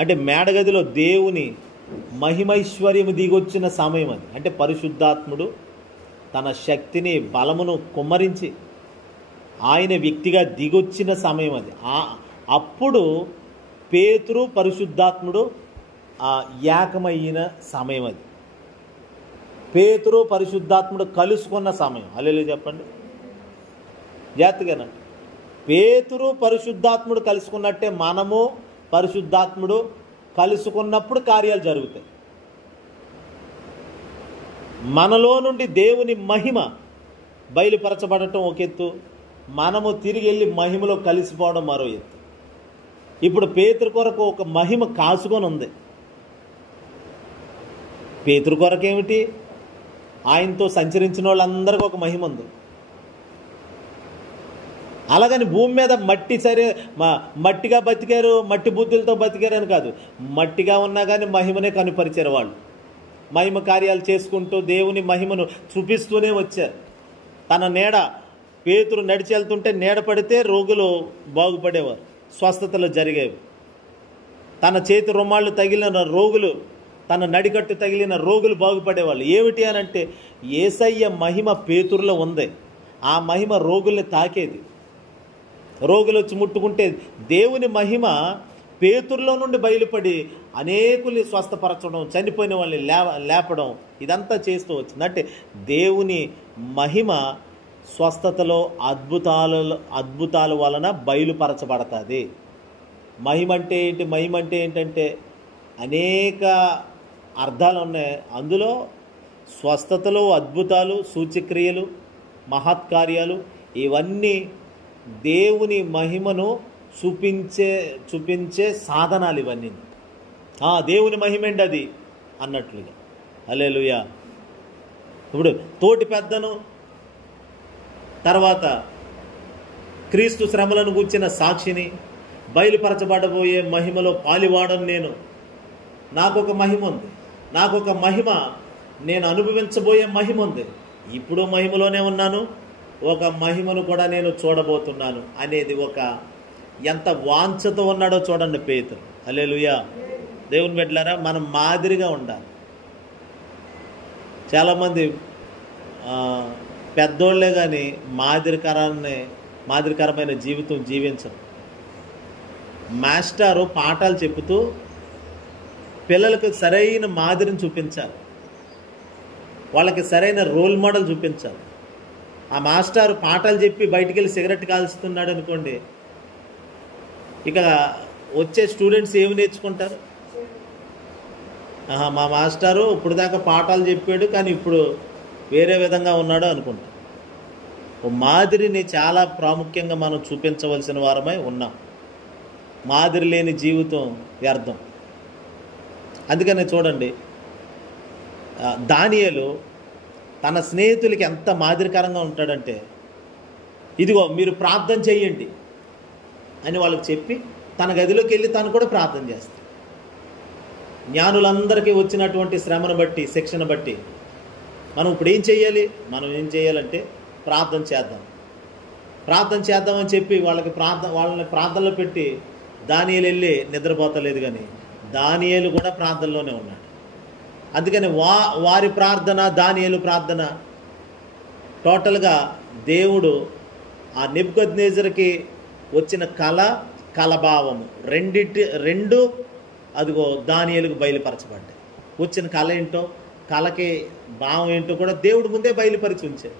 అంటే మేడగదిలో దేవుని మహిమైశ్వర్యము దిగొచ్చిన సమయం అది. అంటే పరిశుద్ధాత్ముడు తన శక్తిని బలమును కుమ్మరించి ఆయన వ్యక్తిగా దిగొచ్చిన సమయం అది. అప్పుడు పేతురు పరిశుద్ధాత్ముడు ఏకమైన సమయం అది. పేతురు పరిశుద్ధాత్ముడు కలుసుకున్న సమయం. హల్లెలూయా చెప్పండి జాగ్రత్తగా. పేతురు పరిశుద్ధాత్ముడు కలుసుకున్నట్టే మనము పరిశుద్ధాత్ముడు కలుసుకున్నప్పుడు కార్యాలు జరుగుతాయి. మనలో నుండి దేవుని మహిమ బయలుపరచబడటం ఒక ఎత్తు, మనము తిరిగి వెళ్ళి మహిమలో కలిసిపోవడం మరో ఎత్తు. ఇప్పుడు పేతురు కొరకు ఒక మహిమ కాసుకొని ఉంది. పేతురు కొరకు ఏమిటి? ఆయనతో సంచరించిన వాళ్ళందరికీ ఒక మహిమ ఉంది. అలాగని భూమి మీద మట్టిగా బతికారు, మట్టి బుద్ధులతో బతికారు అని కాదు. మట్టిగా ఉన్నా కానీ మహిమనే కనుపరిచారు వాళ్ళు. మహిమ కార్యాలు చేసుకుంటూ దేవుని మహిమను చూపిస్తూనే వచ్చారు. తన నీడ, పేతురు నడిచి వెళ్తుంటే నీడ పడితే రోగులు బాగుపడేవారు, స్వస్థతలు జరిగేవి. తన చేతి రుమాళ్ళు తగిలిన రోగులు, తన నడికట్టు తగిలిన రోగులు బాగుపడేవాళ్ళు. ఏమిటి అని అంటే యేసయ్య మహిమ పేతురులో ఉంది. ఆ మహిమ రోగుల్ని తాకేది. రోగులు వచ్చి ముట్టుకుంటే దేవుని మహిమ పేతురులో నుండి బయలుపడి అనేకుల్ని స్వస్థపరచడం, చనిపోయిన వాళ్ళని లేపడం, ఇదంతా చేస్తూ వచ్చింది. అంటే దేవుని మహిమ స్వస్థతలో అద్భుతాల వలన బయలుపరచబడుతుంది. మహిమ అంటే ఏంటి? మహిమ అంటే ఏంటంటే అనేక అర్థాలు ఉన్నాయి. అందులో స్వస్థతలు, అద్భుతాలు, సూచక్రియలు, మహత్కార్యాలు, ఇవన్నీ దేవుని మహిమను చూపించే సాధనాలు ఇవన్నీ. దేవుని మహిమేంటి అది అన్నట్లుగా. హల్లెలూయా. ఇప్పుడు తోటి పెద్దను, తర్వాత క్రీస్తు శ్రమలను గూర్చిన సాక్షిని, బయలుపరచబడబోయే మహిమలో పాలివాడను నేను. నాకొక మహిమ ఉంది, నాకొక మహిమ, నేను అనుభవించబోయే మహిమ ఉంది. ఇప్పుడు మహిమలోనే ఉన్నాను, ఒక మహిమను కూడా నేను చూడబోతున్నాను అనేది ఒక ఎంత వాంఛతో ఉన్నాడో చూడండి పేతురు. హల్లెలూయా. దేవుని బిడ్డలారా, మనం మాదిరిగా ఉండాలి. చాలామంది పెద్దోళ్లే కానీ మాదిరికరమైన జీవితం జీవించరు. మాస్టారు పాఠాలు చెబుతూ పిల్లలకు సరైన మాదిరిని చూపించాలి, వాళ్ళకి సరైన రోల్ మోడల్ చూపించాలి. ఆ మాస్టారు పాఠాలు చెప్పి బయటికి వెళ్ళి సిగరెట్ కాల్చుతున్నాడు అనుకోండి, ఇక వచ్చే స్టూడెంట్స్ ఏమి నేర్చుకుంటారు? మా మాస్టారు ఇప్పుడు దాకా పాఠాలు చెప్పాడు కానీ ఇప్పుడు వేరే విధంగా ఉన్నాడు అనుకుంటారు. ఓ మాదిరిని చాలా ప్రాముఖ్యంగా మనం చూపించవలసిన వారమై ఉన్నాం. మాదిరి లేని జీవితం వ్యర్థం. అందుకనే చూడండి, దానియేలు తన స్నేహితులకి ఎంత మాదిరికరంగా ఉంటాడంటే, ఇదిగో మీరు ప్రార్థన చేయండి అని వాళ్ళకి చెప్పి తన గదిలోకి వెళ్ళి తను కూడా ప్రార్థన చేస్తాడు. జ్ఞానులందరికీ వచ్చినటువంటి శ్రమను బట్టి, శిక్షణ బట్టి మనం ఇప్పుడు ఏం చేయాలి? మనం ఏం చేయాలంటే ప్రార్థన చేద్దామని చెప్పి వాళ్ళని ప్రార్థనలో పెట్టి దానియేలు వెళ్ళి నిద్రపోతలేదు, కానీ దానియేలు కూడా ప్రార్థనలోనే ఉన్నాడు. అందుకని వారి ప్రార్థన, దానియేలు ప్రార్థన, టోటల్గా దేవుడు ఆ నెబుకద్నెజరుకి వచ్చిన కలభావము రెండు అదిగో దానియేలుకు బయలుపరచబడ్డాయి. వచ్చిన కళ ఏంటో, కళకి భావం ఏంటో కూడా దేవుడు ముందే బయలుపరిచి ఉంచాడు.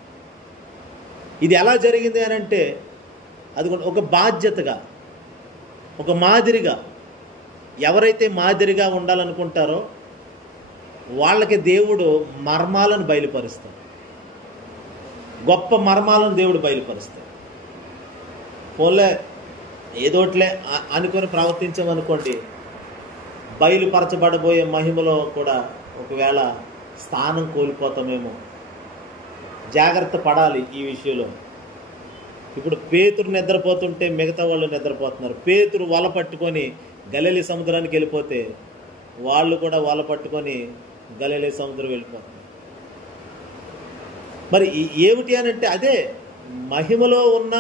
ఇది ఎలా జరిగింది అని అంటే, అది ఒక బాధ్యతగా, ఒక మాదిరిగా, ఎవరైతే మాదిరిగా ఉండాలనుకుంటారో వాళ్ళకి దేవుడు మర్మాలను బయలుపరుస్తాడు, గొప్ప మర్మాలను దేవుడు బయలుపరుస్తాడు. పోలే ఏదోట్లే అనుకొని ప్రవర్తించామనుకోండి, బయలుపరచబడబోయే మహిమలో కూడా ఒకవేళ స్థానం కోల్పోతామేమో. జాగ్రత్త పడాలి ఈ విషయంలో. ఇప్పుడు పేతురు నిద్రపోతుంటే మిగతా వాళ్ళు నిద్రపోతున్నారు. పేతురు వల పట్టుకొని గలిలీ సముద్రానికి వెళ్ళిపోతే వాళ్ళు కూడా వల పట్టుకొని గలిలీ సముద్రం వెళ్ళిపోతున్నారు. మరి ఏమిటి అని అంటే, అదే మహిమలో ఉన్న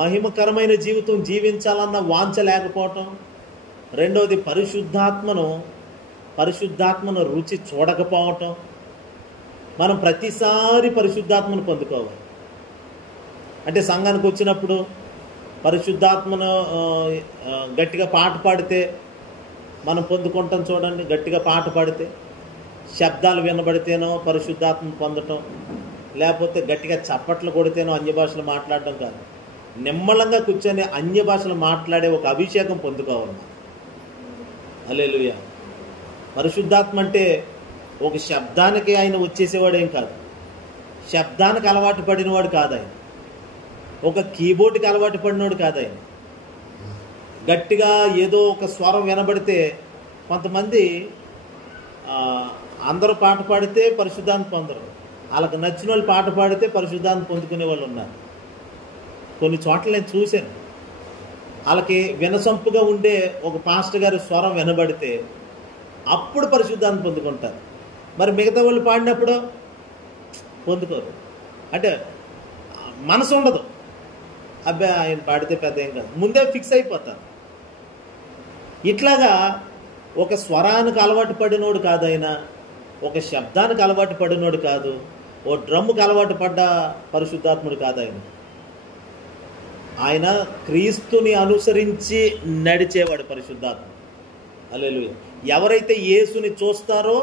మహిమకరమైన జీవితం జీవించాలన్న వాంఛ లేకపోవటం. రెండవది పరిశుద్ధాత్మను రుచి చూడకపోవటం. మనం ప్రతిసారి పరిశుద్ధాత్మను పొందుకోవాలి. అంటే సంఘానికి వచ్చినప్పుడు పరిశుద్ధాత్మను గట్టిగా పాట పాడితే మనం పొందుకుంటాం చూడండి. గట్టిగా పాట పాడితే, శబ్దాలు వినబడితేనో పరిశుద్ధాత్మ పొందటం, లేకపోతే గట్టిగా చప్పట్లు కొడితేనో అన్య భాషలు మాట్లాడటం కాదు. నిమ్మలంగా కూర్చొని అన్య భాషలు మాట్లాడే ఒక అభిషేకం పొందుకోవాలి. హల్లెలూయా. పరిశుద్ధాత్మ అంటే ఒక శబ్దానికి ఆయన వచ్చేసేవాడేం కాదు, శబ్దానికి అలవాటు పడినవాడు కాదు ఆయన, ఒక కీబోర్డ్కి అలవాటు పడినవాడు కాదు ఆయన. గట్టిగా ఏదో ఒక స్వరం వినబడితే, కొంతమంది అందరూ పాట పాడితే పరిశుద్ధాన్ని పొందరు, వాళ్ళకి నచ్చిన వాళ్ళు పాట పాడితే పరిశుద్ధాన్ని పొందుకునే వాళ్ళు ఉన్నారు. కొన్ని చోట్ల నేను చూశాను, వాళ్ళకి వినసొంపుగా ఉండే ఒక పాస్టర్ గారి స్వరం వినబడితే అప్పుడు పరిశుద్ధాన్ని పొందుకుంటారు. మరి మిగతా వాళ్ళు పాడినప్పుడు పొందుకోరు. అంటే మనసు ఉండదు, అబ్బాయి ఆయన పాడితే పెద్ద ఏం కాదు, ముందే ఫిక్స్ అయిపోతారు. ఇట్లాగా ఒక స్వరానికి అలవాటు పడినోడు కాదు ఆయన, ఒక శబ్దానికి అలవాటు పడినోడు కాదు, ఓ డ్రమ్ముకి అలవాటు పడ్డ పరిశుద్ధాత్ముడు కాదు ఆయన. ఆయన క్రీస్తుని అనుసరించి నడిచేవాడు పరిశుద్ధాత్మ. హల్లెలూయా. ఎవరైతే యేసుని చూస్తారో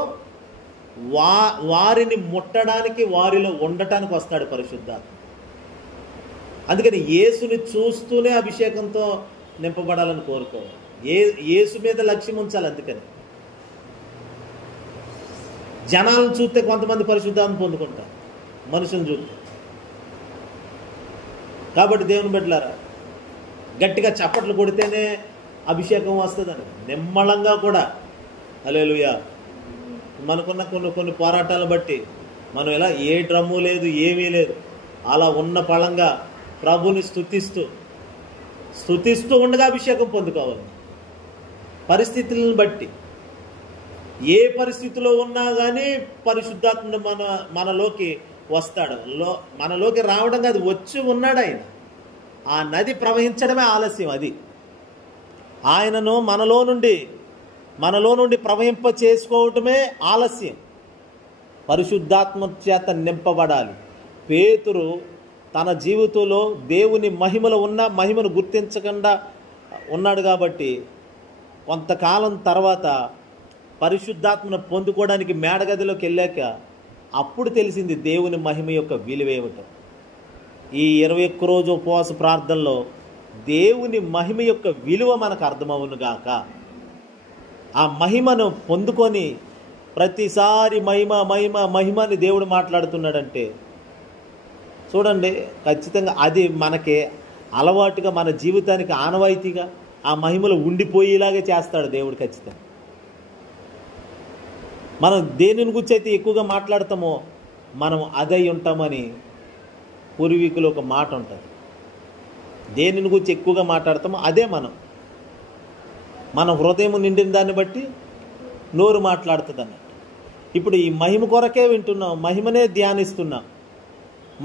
వారిని ముట్టడానికి, వారిలో ఉండటానికి వస్తాడు పరిశుద్ధాత్మ. అందుకని యేసుని చూస్తూనే అభిషేకంతో నింపబడాలని కోరుకోవాలి. యేసు మీద లక్ష్యం ఉంచాలి. అందుకని జనాలను చూస్తే కొంతమంది పరిశుద్ధాత్మ పొందుకుంటారు, మనుషులను చూస్తే. కాబట్టి దేవుని బిడ్డలారా, గట్టిగా చప్పట్లు కొడితేనే అభిషేకం వస్తుందని నిమ్మళంగా కూడా, హల్లెలూయా, మనకున్న కొన్ని పోరాటాలను బట్టి మనం ఇలా ఏ డ్రమ్ము లేదు, ఏమీ లేదు, అలా ఉన్న పళంగా ప్రభుని స్తుతిస్తూ ఉండగా అభిషేకం పొందుకోవాలి. పరిస్థితులను బట్టి ఏ పరిస్థితిలో ఉన్నా కానీ పరిశుద్ధాత్ముడు మనలోకి వస్తాడు. మనలోకి రావడం కాదు, వచ్చి ఉన్నాడు ఆయన. ఆ నది ప్రవహించడమే ఆలస్యం. అది ఆయనను మనలో నుండి ప్రవహింప చేసుకోవటమే ఆలస్యం. పరిశుద్ధాత్మ చేత నింపబడాలి. పేతురు తన జీవితంలో దేవుని మహిమలో ఉన్న మహిమను గుర్తించకుండా ఉన్నాడు కాబట్టి కొంతకాలం తర్వాత పరిశుద్ధాత్మను పొందుకోవడానికి మేడగదిలోకి వెళ్ళాక అప్పుడు తెలిసింది దేవుని మహిమ యొక్క విలువేమిటో. ఈ 21 రోజు ఉపవాస ప్రార్థనలో దేవుని మహిమ యొక్క విలువ మనకు అర్థమవును గాక. ఆ మహిమను పొందుకొని ప్రతిసారి మహిమ మహిమ మహిమ అని దేవుడు మాట్లాడుతున్నాడంటే చూడండి, ఖచ్చితంగా అది మనకి అలవాటుగా, మన జీవితానికి ఆనవాయితీగా ఆ మహిమలో ఉండిపోయేలాగే చేస్తాడు దేవుడు ఖచ్చితంగా. మనం దేనిని గురించి అయితే ఎక్కువగా మాట్లాడతామో మనం అదై ఉంటామని పూర్వీకులు ఒక మాట ఉంటుంది. దేనిని గురించి ఎక్కువగా మాట్లాడతామో అదే మన హృదయం నిండిన దాన్ని బట్టి నోరు మాట్లాడుతుంది అన్నట్టు. ఇప్పుడు ఈ మహిమ కొరకే వింటున్నాం, మహిమనే ధ్యానిస్తున్నాం,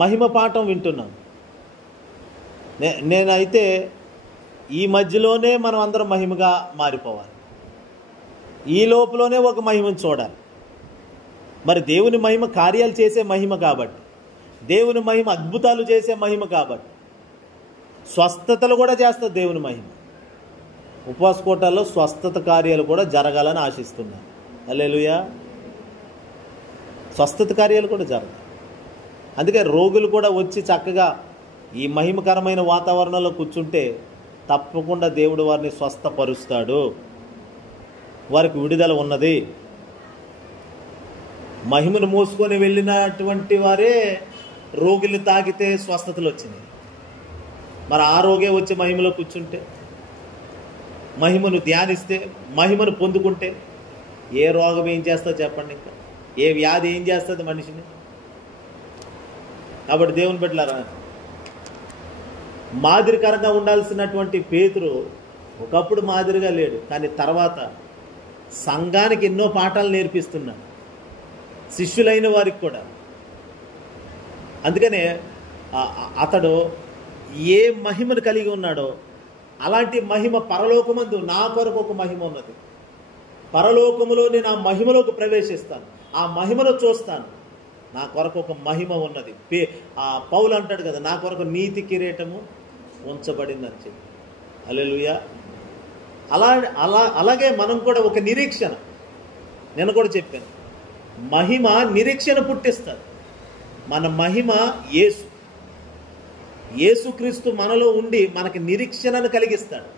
మహిమ పాఠం వింటున్నాం. నేనైతే ఈ మధ్యలోనే మనం అందరం మహిమగా మారిపోవాలి. ఈ లోపలనే ఒక మహిమను చూడాలి. మరి దేవుని మహిమ కార్యాలు చేసే మహిమ కాబట్టి, దేవుని మహిమ అద్భుతాలు చేసే మహిమ కాబట్టి, స్వస్థతలు కూడా చేస్తుంది దేవుని మహిమ. ఉపవాస కూటాల్లో స్వస్థత కార్యాలు కూడా జరగాలని ఆశిస్తున్నాను. హల్లెలూయా. స్వస్థత కార్యాలు కూడా జరగాలి. అందుకే రోగులు కూడా వచ్చి చక్కగా ఈ మహిమకరమైన వాతావరణంలో కూర్చుంటే తప్పకుండా దేవుడు వారిని స్వస్థపరుస్తాడు. వారికి విడుదల ఉన్నది. మహిమను మోసుకొని వెళ్ళినటువంటి వారే రోగుల్ని తాకితే స్వస్థతలు వచ్చినాయి. మరి ఆ రోగే వచ్చి మహిమలో కూర్చుంటే, మహిమను ధ్యానిస్తే, మహిమను పొందుకుంటే ఏ రోగం ఏం చేస్తుందో చెప్పండి, ఇంకా ఏ వ్యాధి ఏం చేస్తుంది మనిషిని. కాబట్టి దేవుని బిడ్డలారా, మాదిరికరంగా ఉండాల్సినటువంటి పేతురు ఒకప్పుడు మాదిరిగా లేడు, కానీ తర్వాత సంఘానికి ఎన్నో పాఠాలు నేర్పిస్తున్నాడు, శిష్యులైన వారికి కూడా. అందుకనే అతడు ఏ మహిమను కలిగి ఉన్నాడో అలాంటి మహిమ పరలోకమందు నా కొరకు ఒక మహిమ ఉన్నది. పరలోకములో నేను ఆ మహిమలోకి ప్రవేశిస్తాను, ఆ మహిమను చూస్తాను. నా కొరకు ఒక మహిమ ఉన్నది. పౌలు అంటాడు కదా, నా కొరకు నీతి కిరీటము ఉంచబడిందని చెప్పి. హల్లెలూయా. అలాగే మనం కూడా ఒక నిరీక్షణ, నేను కూడా చెప్పాను, మహిమ నిరీక్షణ పుట్టిస్తుంది. మన మహిమ యేసుక్రీస్తు మనలో ఉండి మనకి నిరీక్షణను కలిగిస్తాడు.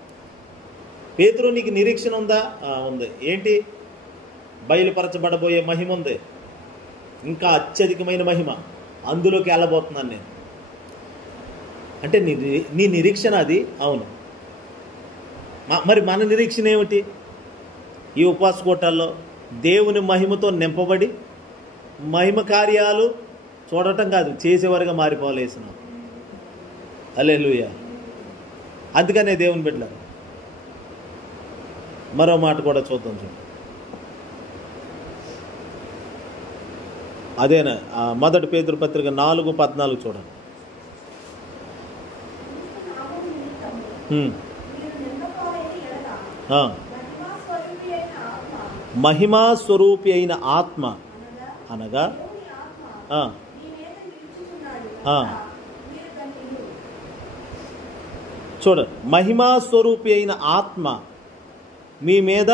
పేతురు, నీకు నిరీక్షణ ఉందా? ఉంది. ఏంటి? బయలుపరచబడబోయే మహిమ ఉంది, ఇంకా అత్యధికమైన మహిమ, అందులోకి వెళ్ళబోతున్నాను నేను అంటే నీ నిరీక్షణ అది. అవును. మరి మన నిరీక్షణ ఏమిటి? ఈ ఉపవాస కూటాల్లో దేవుని మహిమతో నింపబడి మహిమ కార్యాలు చూడటం కాదు, చేసేవారుగా మారిపోలేసినాం. హల్లెలూయా. అందుకనే దేవుని బిడ్డలారా, మరో మాట కూడా చూద్దాం. చూడండి, అదేనా మొదటి పేతురు పత్రిక 4:14 చూడండి. మహిమా స్వరూపి అయిన ఆత్మ అనగా చూడండి, మహిమా స్వరూపి అయిన ఆత్మ మీ మీద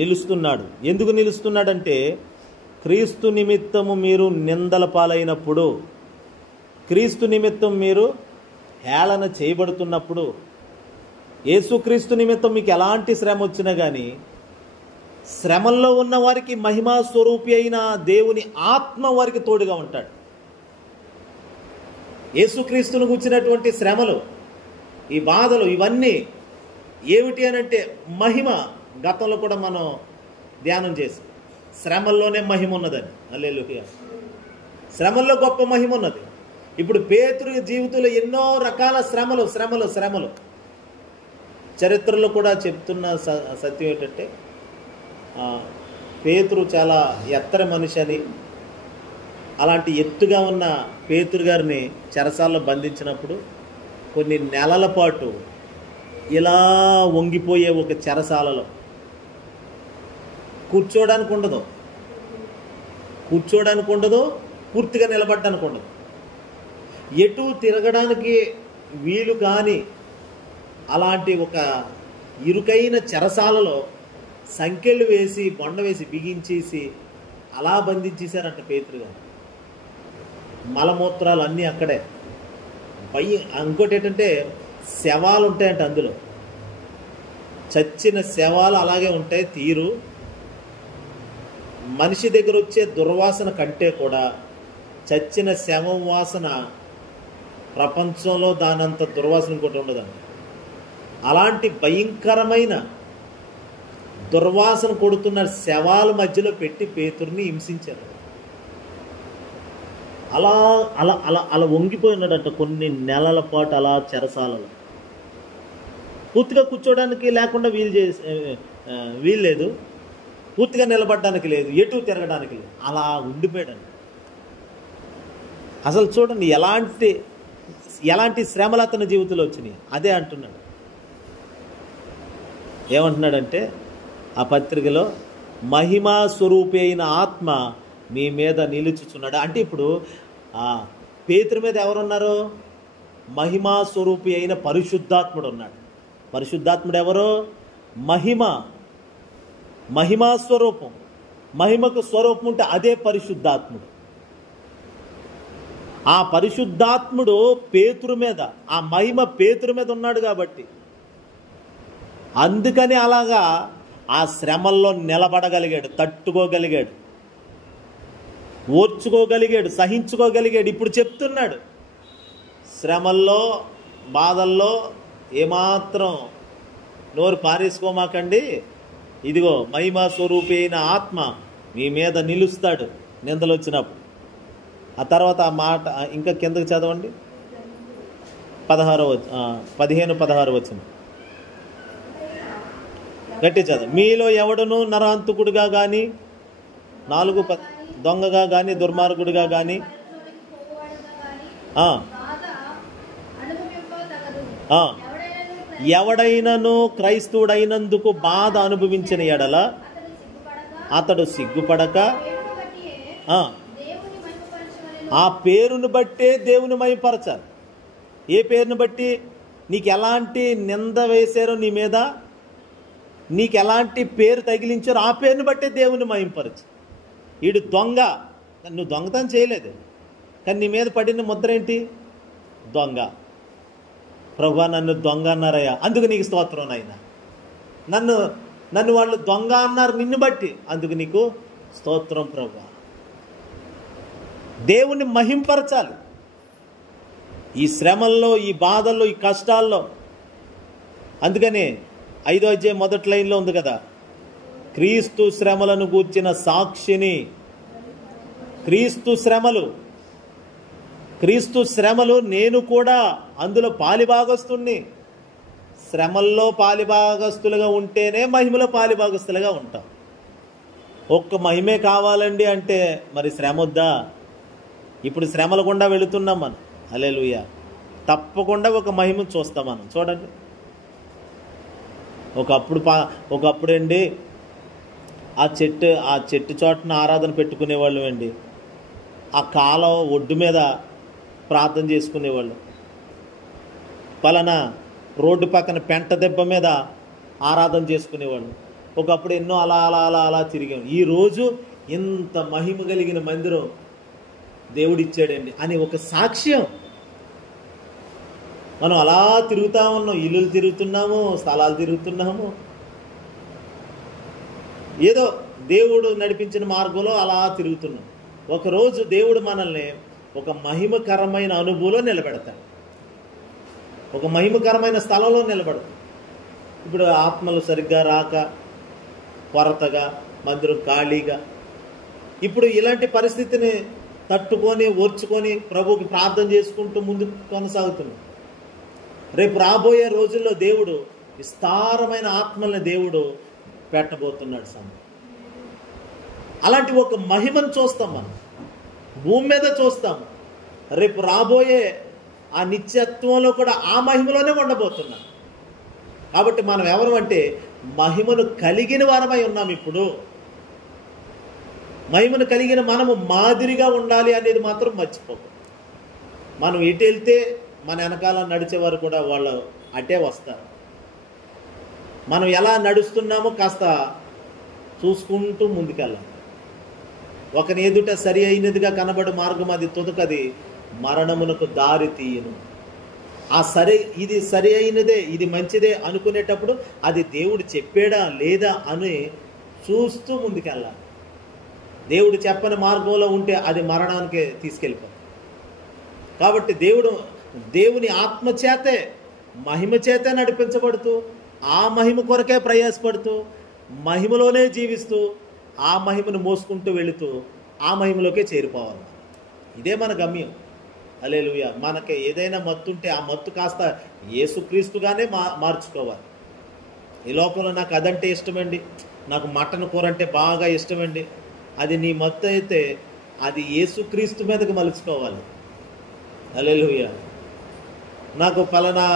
నిలుస్తున్నాడు. ఎందుకు నిలుస్తున్నాడంటే, క్రీస్తు నిమిత్తము మీరు నిందల పాలైనప్పుడు, క్రీస్తు నిమిత్తం మీరు హేళన చేయబడుతున్నప్పుడు, యేసుక్రీస్తు నిమిత్తం మీకు ఎలాంటి శ్రమ వచ్చినా కానీ శ్రమల్లో ఉన్న వారికి మహిమా స్వరూపి అయిన దేవుని ఆత్మ వారికి తోడుగా ఉంటాడు. యేసుక్రీస్తును గుర్చినటువంటి శ్రమలు, ఈ బాధలు, ఇవన్నీ ఏమిటి అని అంటే మహిమ. గతంలో కూడా మనం ధ్యానం చేసి శ్రమల్లోనే మహిమ ఉన్నదని. హల్లెలూయా. శ్రమల్లో గొప్ప మహిమ ఉన్నది. ఇప్పుడు పేతురు జీవితంలో ఎన్నో రకాల శ్రమలు చరిత్రలో కూడా చెప్తున్న సత్యం ఏంటంటే పేతురు చాలా ఎత్తర మనిషి అని, అలాంటి ఎత్తుగా ఉన్న పేతురు గారిని చెరసాల్లో బంధించినప్పుడు కొన్ని నెలల పాటు ఇలా వంగిపోయే ఒక చెరసాలలో కూర్చోడానికి ఉండదు, పూర్తిగా నిలబడడానికి ఉండదు, ఎటు తిరగడానికి వీలు కాని అలాంటి ఒక ఇరుకైన చెరసాలలో సంకెళ్ళు వేసి బొండ వేసి బిగించేసి అలా బంధించేశారంట పేతురు గారు. మలమూత్రాలు అన్నీ అక్కడే. ఇంకోటి ఏంటంటే శవాలు ఉంటాయంట, అందులో చచ్చిన శవాలు అలాగే ఉంటాయి తీరు. మనిషి దగ్గర వచ్చే దుర్వాసన కంటే కూడా చచ్చిన శవం వాసన ప్రపంచంలో దానంత దుర్వాసన ఇంకోటి ఉండదండి. అలాంటి భయంకరమైన దుర్వాసన కొడుతున్న శవాల మధ్యలో పెట్టి పేతుర్ని హింసించారు. అలా అలా అలా అలా వంగిపోయినాడంట కొన్ని నెలల పాటు అలా చెరసాలలో. పూర్తిగా కూర్చోడానికి లేకుండా వీలు లేదు, పూర్తిగా నిలబడడానికి లేదు, ఎటు తిరగడానికి లేదు, అలా ఉండిపోయాడండి. అసలు చూడండి ఎలాంటి శ్రమలు అతని జీవితంలో వచ్చినాయి. అదే అంటున్నాడు. ఏమంటున్నాడంటే ఆ పత్రికలో, మహిమా స్వరూపి అయిన ఆత్మ మీ మీద నిలుచుచున్నాడు. అంటే ఇప్పుడు పేతురు మీద ఎవరున్నారు? మహిమా స్వరూపి అయిన పరిశుద్ధాత్ముడు ఉన్నాడు. పరిశుద్ధాత్ముడు ఎవరు? మహిమా స్వరూపం. మహిమకు స్వరూపం ఉంటే అదే పరిశుద్ధాత్ముడు. ఆ పరిశుద్ధాత్ముడు పేతురు మీద, ఆ మహిమ పేతురు మీద ఉన్నాడు కాబట్టి అందుకని అలాగా ఆ శ్రమల్లో నిలబడగలిగాడు, తట్టుకోగలిగాడు, ఓర్చుకోగలిగాడు, సహించుకోగలిగాడు. ఇప్పుడు చెప్తున్నాడు, శ్రమల్లో బాధల్లో ఏమాత్రం నోరు పారేసుకోమాకండి, ఇదిగో మహిమా స్వరూపి అయిన ఆత్మ మీ మీద నిలుస్తాడు నిందలు వచ్చినప్పుడు. ఆ తర్వాత ఆ మాట ఇంకా కిందకి చదవండి, 15-16 వచ్చింది. గట్టి చదువు. మీలో ఎవడను నరహంతకుడుగా కానీ, దొంగగా కానీ, దుర్మార్గుడిగా కానీ, ఎవడైనను క్రైస్తవుడైనందుకు బాధ అనుభవించిన ఎడల అతడు సిగ్గుపడక ఆ పేరును బట్టే దేవుని మహిమపరచాలి. ఏ పేరును బట్టి? నీకు ఎలాంటి నింద వేశారో నీ మీద, నీకు ఎలాంటి పేరు తగిలించారో ఆ పేరును బట్టే దేవుని మహిమపరచు. వీడు దొంగ, నువ్వు దొంగతనం చేయలేదు, కానీ నీ మీద పడిన ముద్ర ఏంటి? దొంగ. ప్రభువా నన్ను దొంగ అన్నారయ్యా, అందుకు నీకు స్తోత్రం నాయనా. నన్ను వాళ్ళు దొంగ అన్నారు నిన్ను బట్టి, అందుకు నీకు స్తోత్రం ప్రభువా. దేవుణ్ణి మహింపరచాలి ఈ శ్రమల్లో, ఈ బాధల్లో, ఈ కష్టాల్లో. అందుకని 5వ అధ్యాయం మొదటి లైన్లో ఉంది కదా, క్రీస్తు శ్రమలను గూర్చిన సాక్షిని. క్రీస్తు శ్రమలు నేను కూడా అందులో పాలిభాగస్తుని. శ్రమల్లో పాలిభాగస్తులుగా ఉంటేనే మహిమలో పాలిభాగస్తులుగా ఉంటాం. ఒక్క మహిమే కావాలండి అంటే మరి శ్రమ వద్దా? ఇప్పుడు శ్రమల గుండా వెళుతున్నాం మనం. హల్లెలూయా. తప్పకుండా ఒక మహిమను చూస్తాం మనం. చూడండి, ఒకప్పుడండి ఆ చెట్టు చోటన ఆరాధన పెట్టుకునేవాళ్ళు అండి. ఆ కాలం ఒడ్డు మీద ప్రార్థన చేసుకునేవాళ్ళు. పలానా రోడ్డు పక్కన పెంట దెబ్బ మీద ఆరాధన చేసుకునేవాళ్ళు. ఒకప్పుడు ఎన్నో అలా అలా అలా అలా తిరిగాం. ఈరోజు ఇంత మహిమ కలిగిన మందిరం దేవుడిచ్చాడండి అని ఒక సాక్ష్యం. మనం అలా తిరుగుతూ ఉన్నాం, ఇల్లులు తిరుగుతున్నాము, స్థలాలు తిరుగుతున్నాము, ఏదో దేవుడు నడిపించిన మార్గంలో అలా తిరుగుతున్నాం. ఒకరోజు దేవుడు మనల్ని ఒక మహిమకరమైన అనుభవంలో నిలబెడతాడు, ఒక మహిమకరమైన స్థలంలో నిలబడతాడు. ఇప్పుడు ఆత్మలు సరిగ్గా రాక, కొరతగా, మందిరం ఖాళీగా, ఇప్పుడు ఇలాంటి పరిస్థితిని తట్టుకొని ఓర్చుకొని ప్రభువుకి ప్రార్థన చేసుకుంటూ ముందుకు కొనసాగుతున్నాం. రేపు రాబోయే రోజుల్లో దేవుడు విస్తారమైన ఆత్మల్ని దేవుడు పెట్టబోతున్నాడు. అలాంటి ఒక మహిమను చూస్తాం, మనం భూమి మీద చూస్తాం. రేపు రాబోయే ఆ నిత్యత్వంలో కూడా ఆ మహిమలోనే ఉండబోతున్నాం. కాబట్టి మనం ఎవరు అంటే మహిమను కలిగిన వారమై ఉన్నాం. ఇప్పుడు మహిమను కలిగిన మనము మాదిరిగా ఉండాలి అనేది మాత్రం మర్చిపోకు. మనం ఎటు వెళ్తే మన వెనకాల నడిచేవారు కూడా వాళ్ళు అటే వస్తారు. మనం ఎలా నడుస్తున్నామో కాస్త చూసుకుంటూ ముందుకెళ్ళాలి. ఒకని ఎదుట సరి అయినదిగా కనబడు మార్గం అది తుదకది మరణమునకు దారి తీయను. ఇది సరి అయినదే, ఇది మంచిదే అనుకునేటప్పుడు అది దేవుడు చెప్పాడా లేదా అని చూస్తూ ముందుకెళ్ళాలి. దేవుడు చెప్పని మార్గంలో ఉంటే అది మరణానికే తీసుకెళ్ళిపోతుంది. కాబట్టి దేవుని ఆత్మచేతే మహిమ చేతే నడిపించబడుతూ ఆ మహిమ కొరకే ప్రయాసపడుతూ మహిమలోనే జీవిస్తూ ఆ మహిమను మోసుకుంటూ వెళుతూ ఆ మహిమలోకే చేరిపోవాలి. ఇదే మన గమ్యం. హల్లెలూయా. మనకి ఏదైనా మత్తు ఉంటే ఆ మత్తు కాస్త యేసుక్రీస్తుగానే మార్చుకోవాలి. ఈ లోకంలో నాకు అదంటే ఇష్టమండి, నాకు మటన్ కూర అంటే బాగా ఇష్టమండి, అది నీ మత్తు అయితే అది యేసుక్రీస్తు మీదకి మలుచుకోవాలి. హల్లెలూయా. నాకు పలానా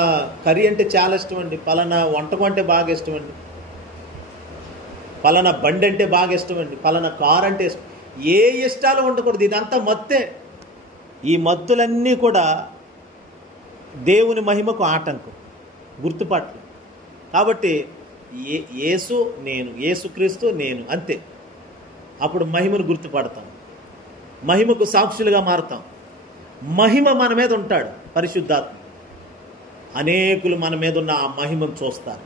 కర్రీ అంటే చాలా ఇష్టం అండి, పలానా వంటకం అంటే బాగా ఇష్టం అండి, పలానా బండి అంటే బాగా ఇష్టం అండి, పలానా కార్ అంటే ఇష్టం. ఏ ఇష్టాలు ఉండకూడదు. ఇదంతా మత్తే. ఈ మత్తులన్నీ కూడా దేవుని మహిమకు ఆటంకం, గుర్తుపట్లు. కాబట్టి యేసు నేను, యేసుక్రీస్తు నేను, అంతే. అప్పుడు మహిమను గుర్తుపడతాం, మహిమకు సాక్షులుగా మారుతాం. మహిమ మన మీద ఉంటాడు, పరిశుద్ధాత్మ. అనేకులు మన మీద ఉన్న ఆ మహిమను చూస్తారు.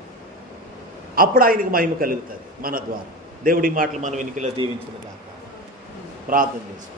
అప్పుడు ఆయనకు మహిమ కలుగుతుంది మన ద్వారా. దేవుడి మాటలు మనం వెనుకలో దీవించును గాక. ప్రార్థన చేస్తాం.